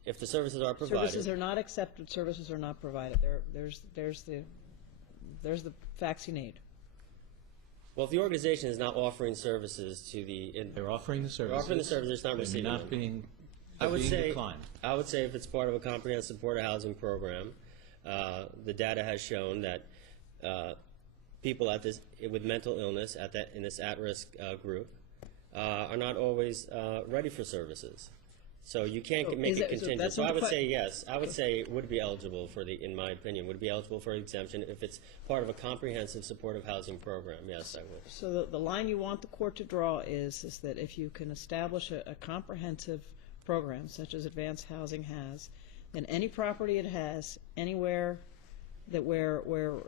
If the services are provided, Services are not accepted, services are not provided. There's the facts you need. well, if the organization is not offering services to They're offering the services. they're offering the services, it's not They're receiving not them. being I would say declined. I would say if it's part of a comprehensive supportive housing program, the data has shown that people with mental illness in this at-risk group are not always ready for services. So you can't make it contingent. So I would say yes. I would say it would be eligible in my opinion, would be eligible for exemption if it's part of a comprehensive supportive housing program. Yes, I would. So the line you want the court to draw is that if you can establish a comprehensive program, such as advanced housing has, then any property it has, anywhere that where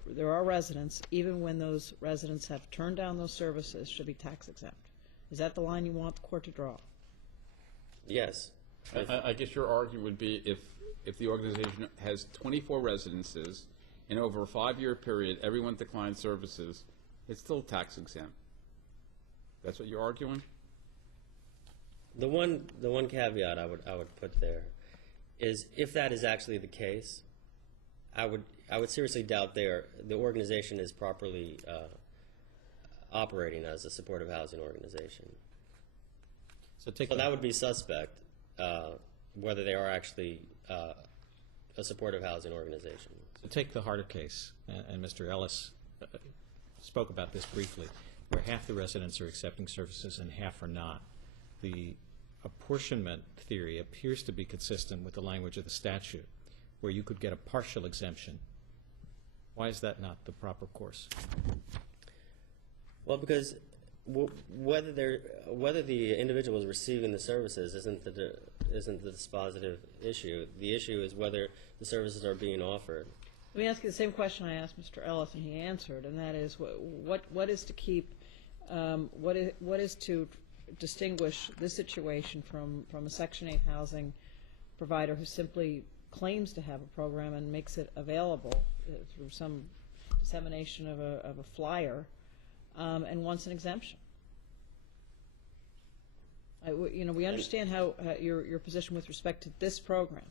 there are residents, even when those residents have turned down those services, should be tax exempt. Is that the line you want the court to draw? Yes. I guess your argument would be if the organization has 24 residences and over a 5-year period everyone declines services, it's still tax exempt. That's what you're arguing? The one caveat I would put there is if that is actually the case, I would seriously doubt the organization is properly operating as a supportive housing organization. So that would be suspect whether they are actually a supportive housing organization. So take the Harder case, and Mr. Ellis spoke about this briefly, where half the residents are accepting services and half are not. The apportionment theory appears to be consistent with the language of the statute, where you could get a partial exemption. Why is that not the proper course? Well, because whether the individual is receiving the services isn't the dispositive issue. The issue is whether the services are being offered. Let me ask you the same question I asked Mr. Ellis, and he answered, and that is what is to keep, what is to distinguish this situation from a Section 8 housing provider who simply claims to have a program and makes it available through some dissemination of a flyer and wants an exemption? We understand how your position with respect to this program,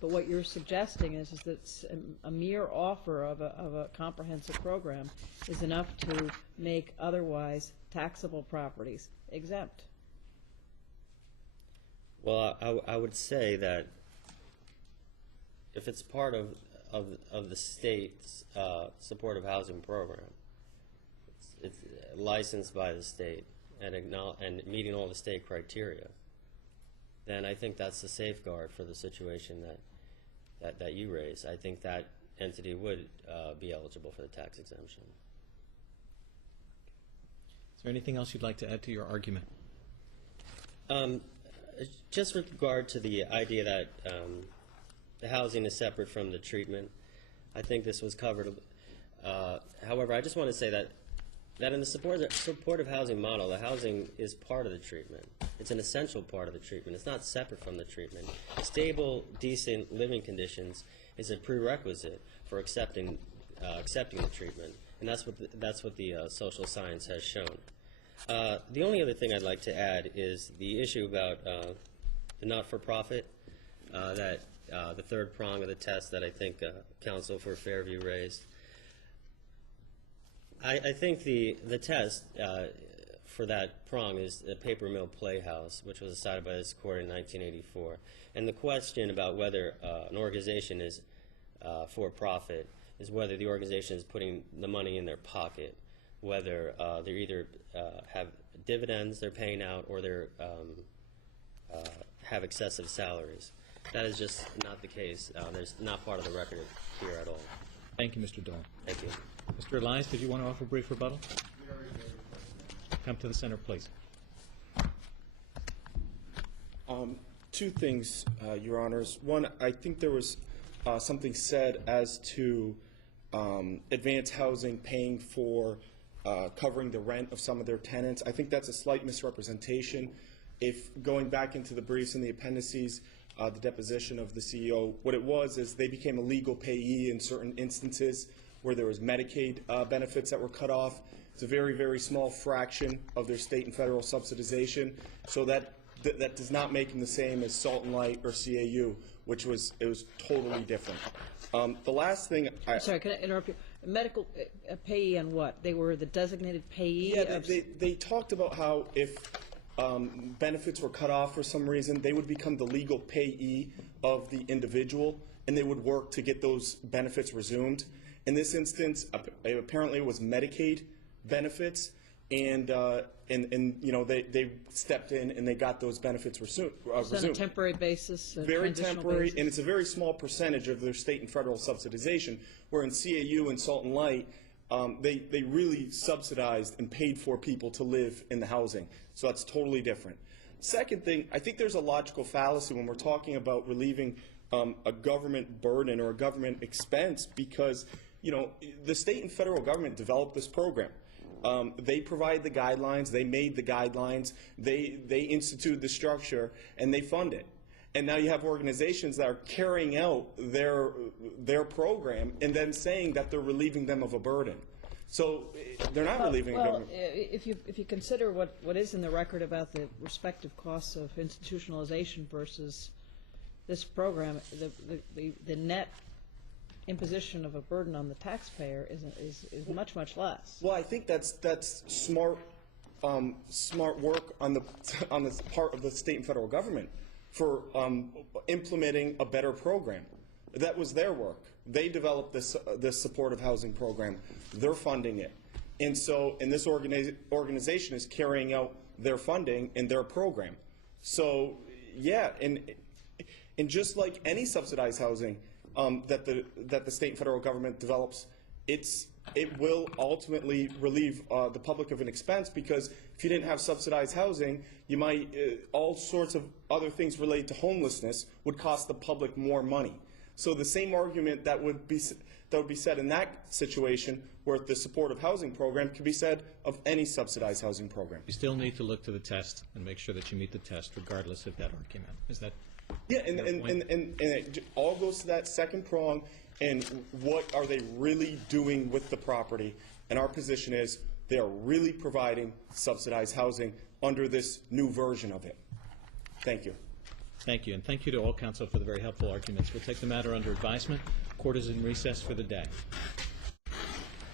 but what you're suggesting is that a mere offer of a comprehensive program is enough to make otherwise taxable properties exempt. Well, I would say that if it's part of the state's supportive housing program, it's licensed by the state and meeting all the state criteria, then I think that's the safeguard for the situation that you raise. I think that entity would be eligible for the tax exemption. Is there anything else you'd like to add to your argument? Just with regard to the idea that the housing is separate from the treatment, I think this was covered. However, I just want to say that in the supportive housing model, the housing is part of the treatment. It's an essential part of the treatment. It's not separate from the treatment. Stable, decent living conditions is a prerequisite for accepting the treatment, and that's what the social science has shown. The only other thing I'd like to add is the issue about the not-for-profit, that the third prong of the test that I think counsel for Fairview raised. I think the test for that prong is the Paper Mill Playhouse, which was decided by this court in 1984. And the question about whether an organization is for profit is whether the organization is putting the money in their pocket, whether they either have dividends they're paying out or they have excessive salaries. That is just not the case. There's not part of the record here at all. Thank you, Mr. Dole. Thank you. Mr. Elias, did you want to offer a brief rebuttal? Come to the center, please. Two things, Your Honors. One, I think there was something said as to advanced housing paying for covering the rent of some of their tenants. I think that's a slight misrepresentation. If going back into the briefs and the appendices, the deposition of the CEO, what it was is they became a legal payee in certain instances where there was Medicaid benefits that were cut off. It's a very, very small fraction of their state and federal subsidization. So that does not make them the same as Salt and Light or CAU, which was totally different. The last thing I'm sorry, can I interrupt you? Medical payee on what? They were the designated payee? Yeah, they talked about how if benefits were cut off for some reason, they would become the legal payee of the individual, and they would work to get those benefits resumed. In this instance, apparently it was Medicaid benefits, and you know they stepped in and they got those benefits resumed. On a temporary basis? Very temporary, and it's a very small percentage of their state and federal subsidization, where in CAU and Salt and Light, they really subsidized and paid for people to live in the housing. So that's totally different. Second thing, I think there's a logical fallacy when we're talking about relieving a government burden or a government expense, because you know the state and federal government developed this program. They provide the guidelines, they made the guidelines, they instituted the structure, and they fund it. And now you have organizations that are carrying out their program and then saying that they're relieving them of a burden. So they're not relieving a government. If you consider what is in the record about the respective costs of institutionalization versus this program, the net imposition of a burden on the taxpayer is much, much less. Well, I think that's smart work on the part of the state and federal government for implementing a better program. That was their work. They developed this supportive housing program. They're funding it, and this organization is carrying out their funding and their program. So yeah, and just like any subsidized housing that the state and federal government develops, it will ultimately relieve the public of an expense, because if you didn't have subsidized housing, you might all sorts of other things related to homelessness would cost the public more money. So the same argument that would be said in that situation, where the supportive housing program, could be said of any subsidized housing program. You still need to look to the test and make sure that you meet the test regardless of that argument. Is that? Yeah, and it all goes to that second prong, and what are they really doing with the property? And our position is they are really providing subsidized housing under this new version of it. Thank you. Thank you, and thank you to all counsel for the very helpful arguments. We'll take the matter under advisement. Court is in recess for the day.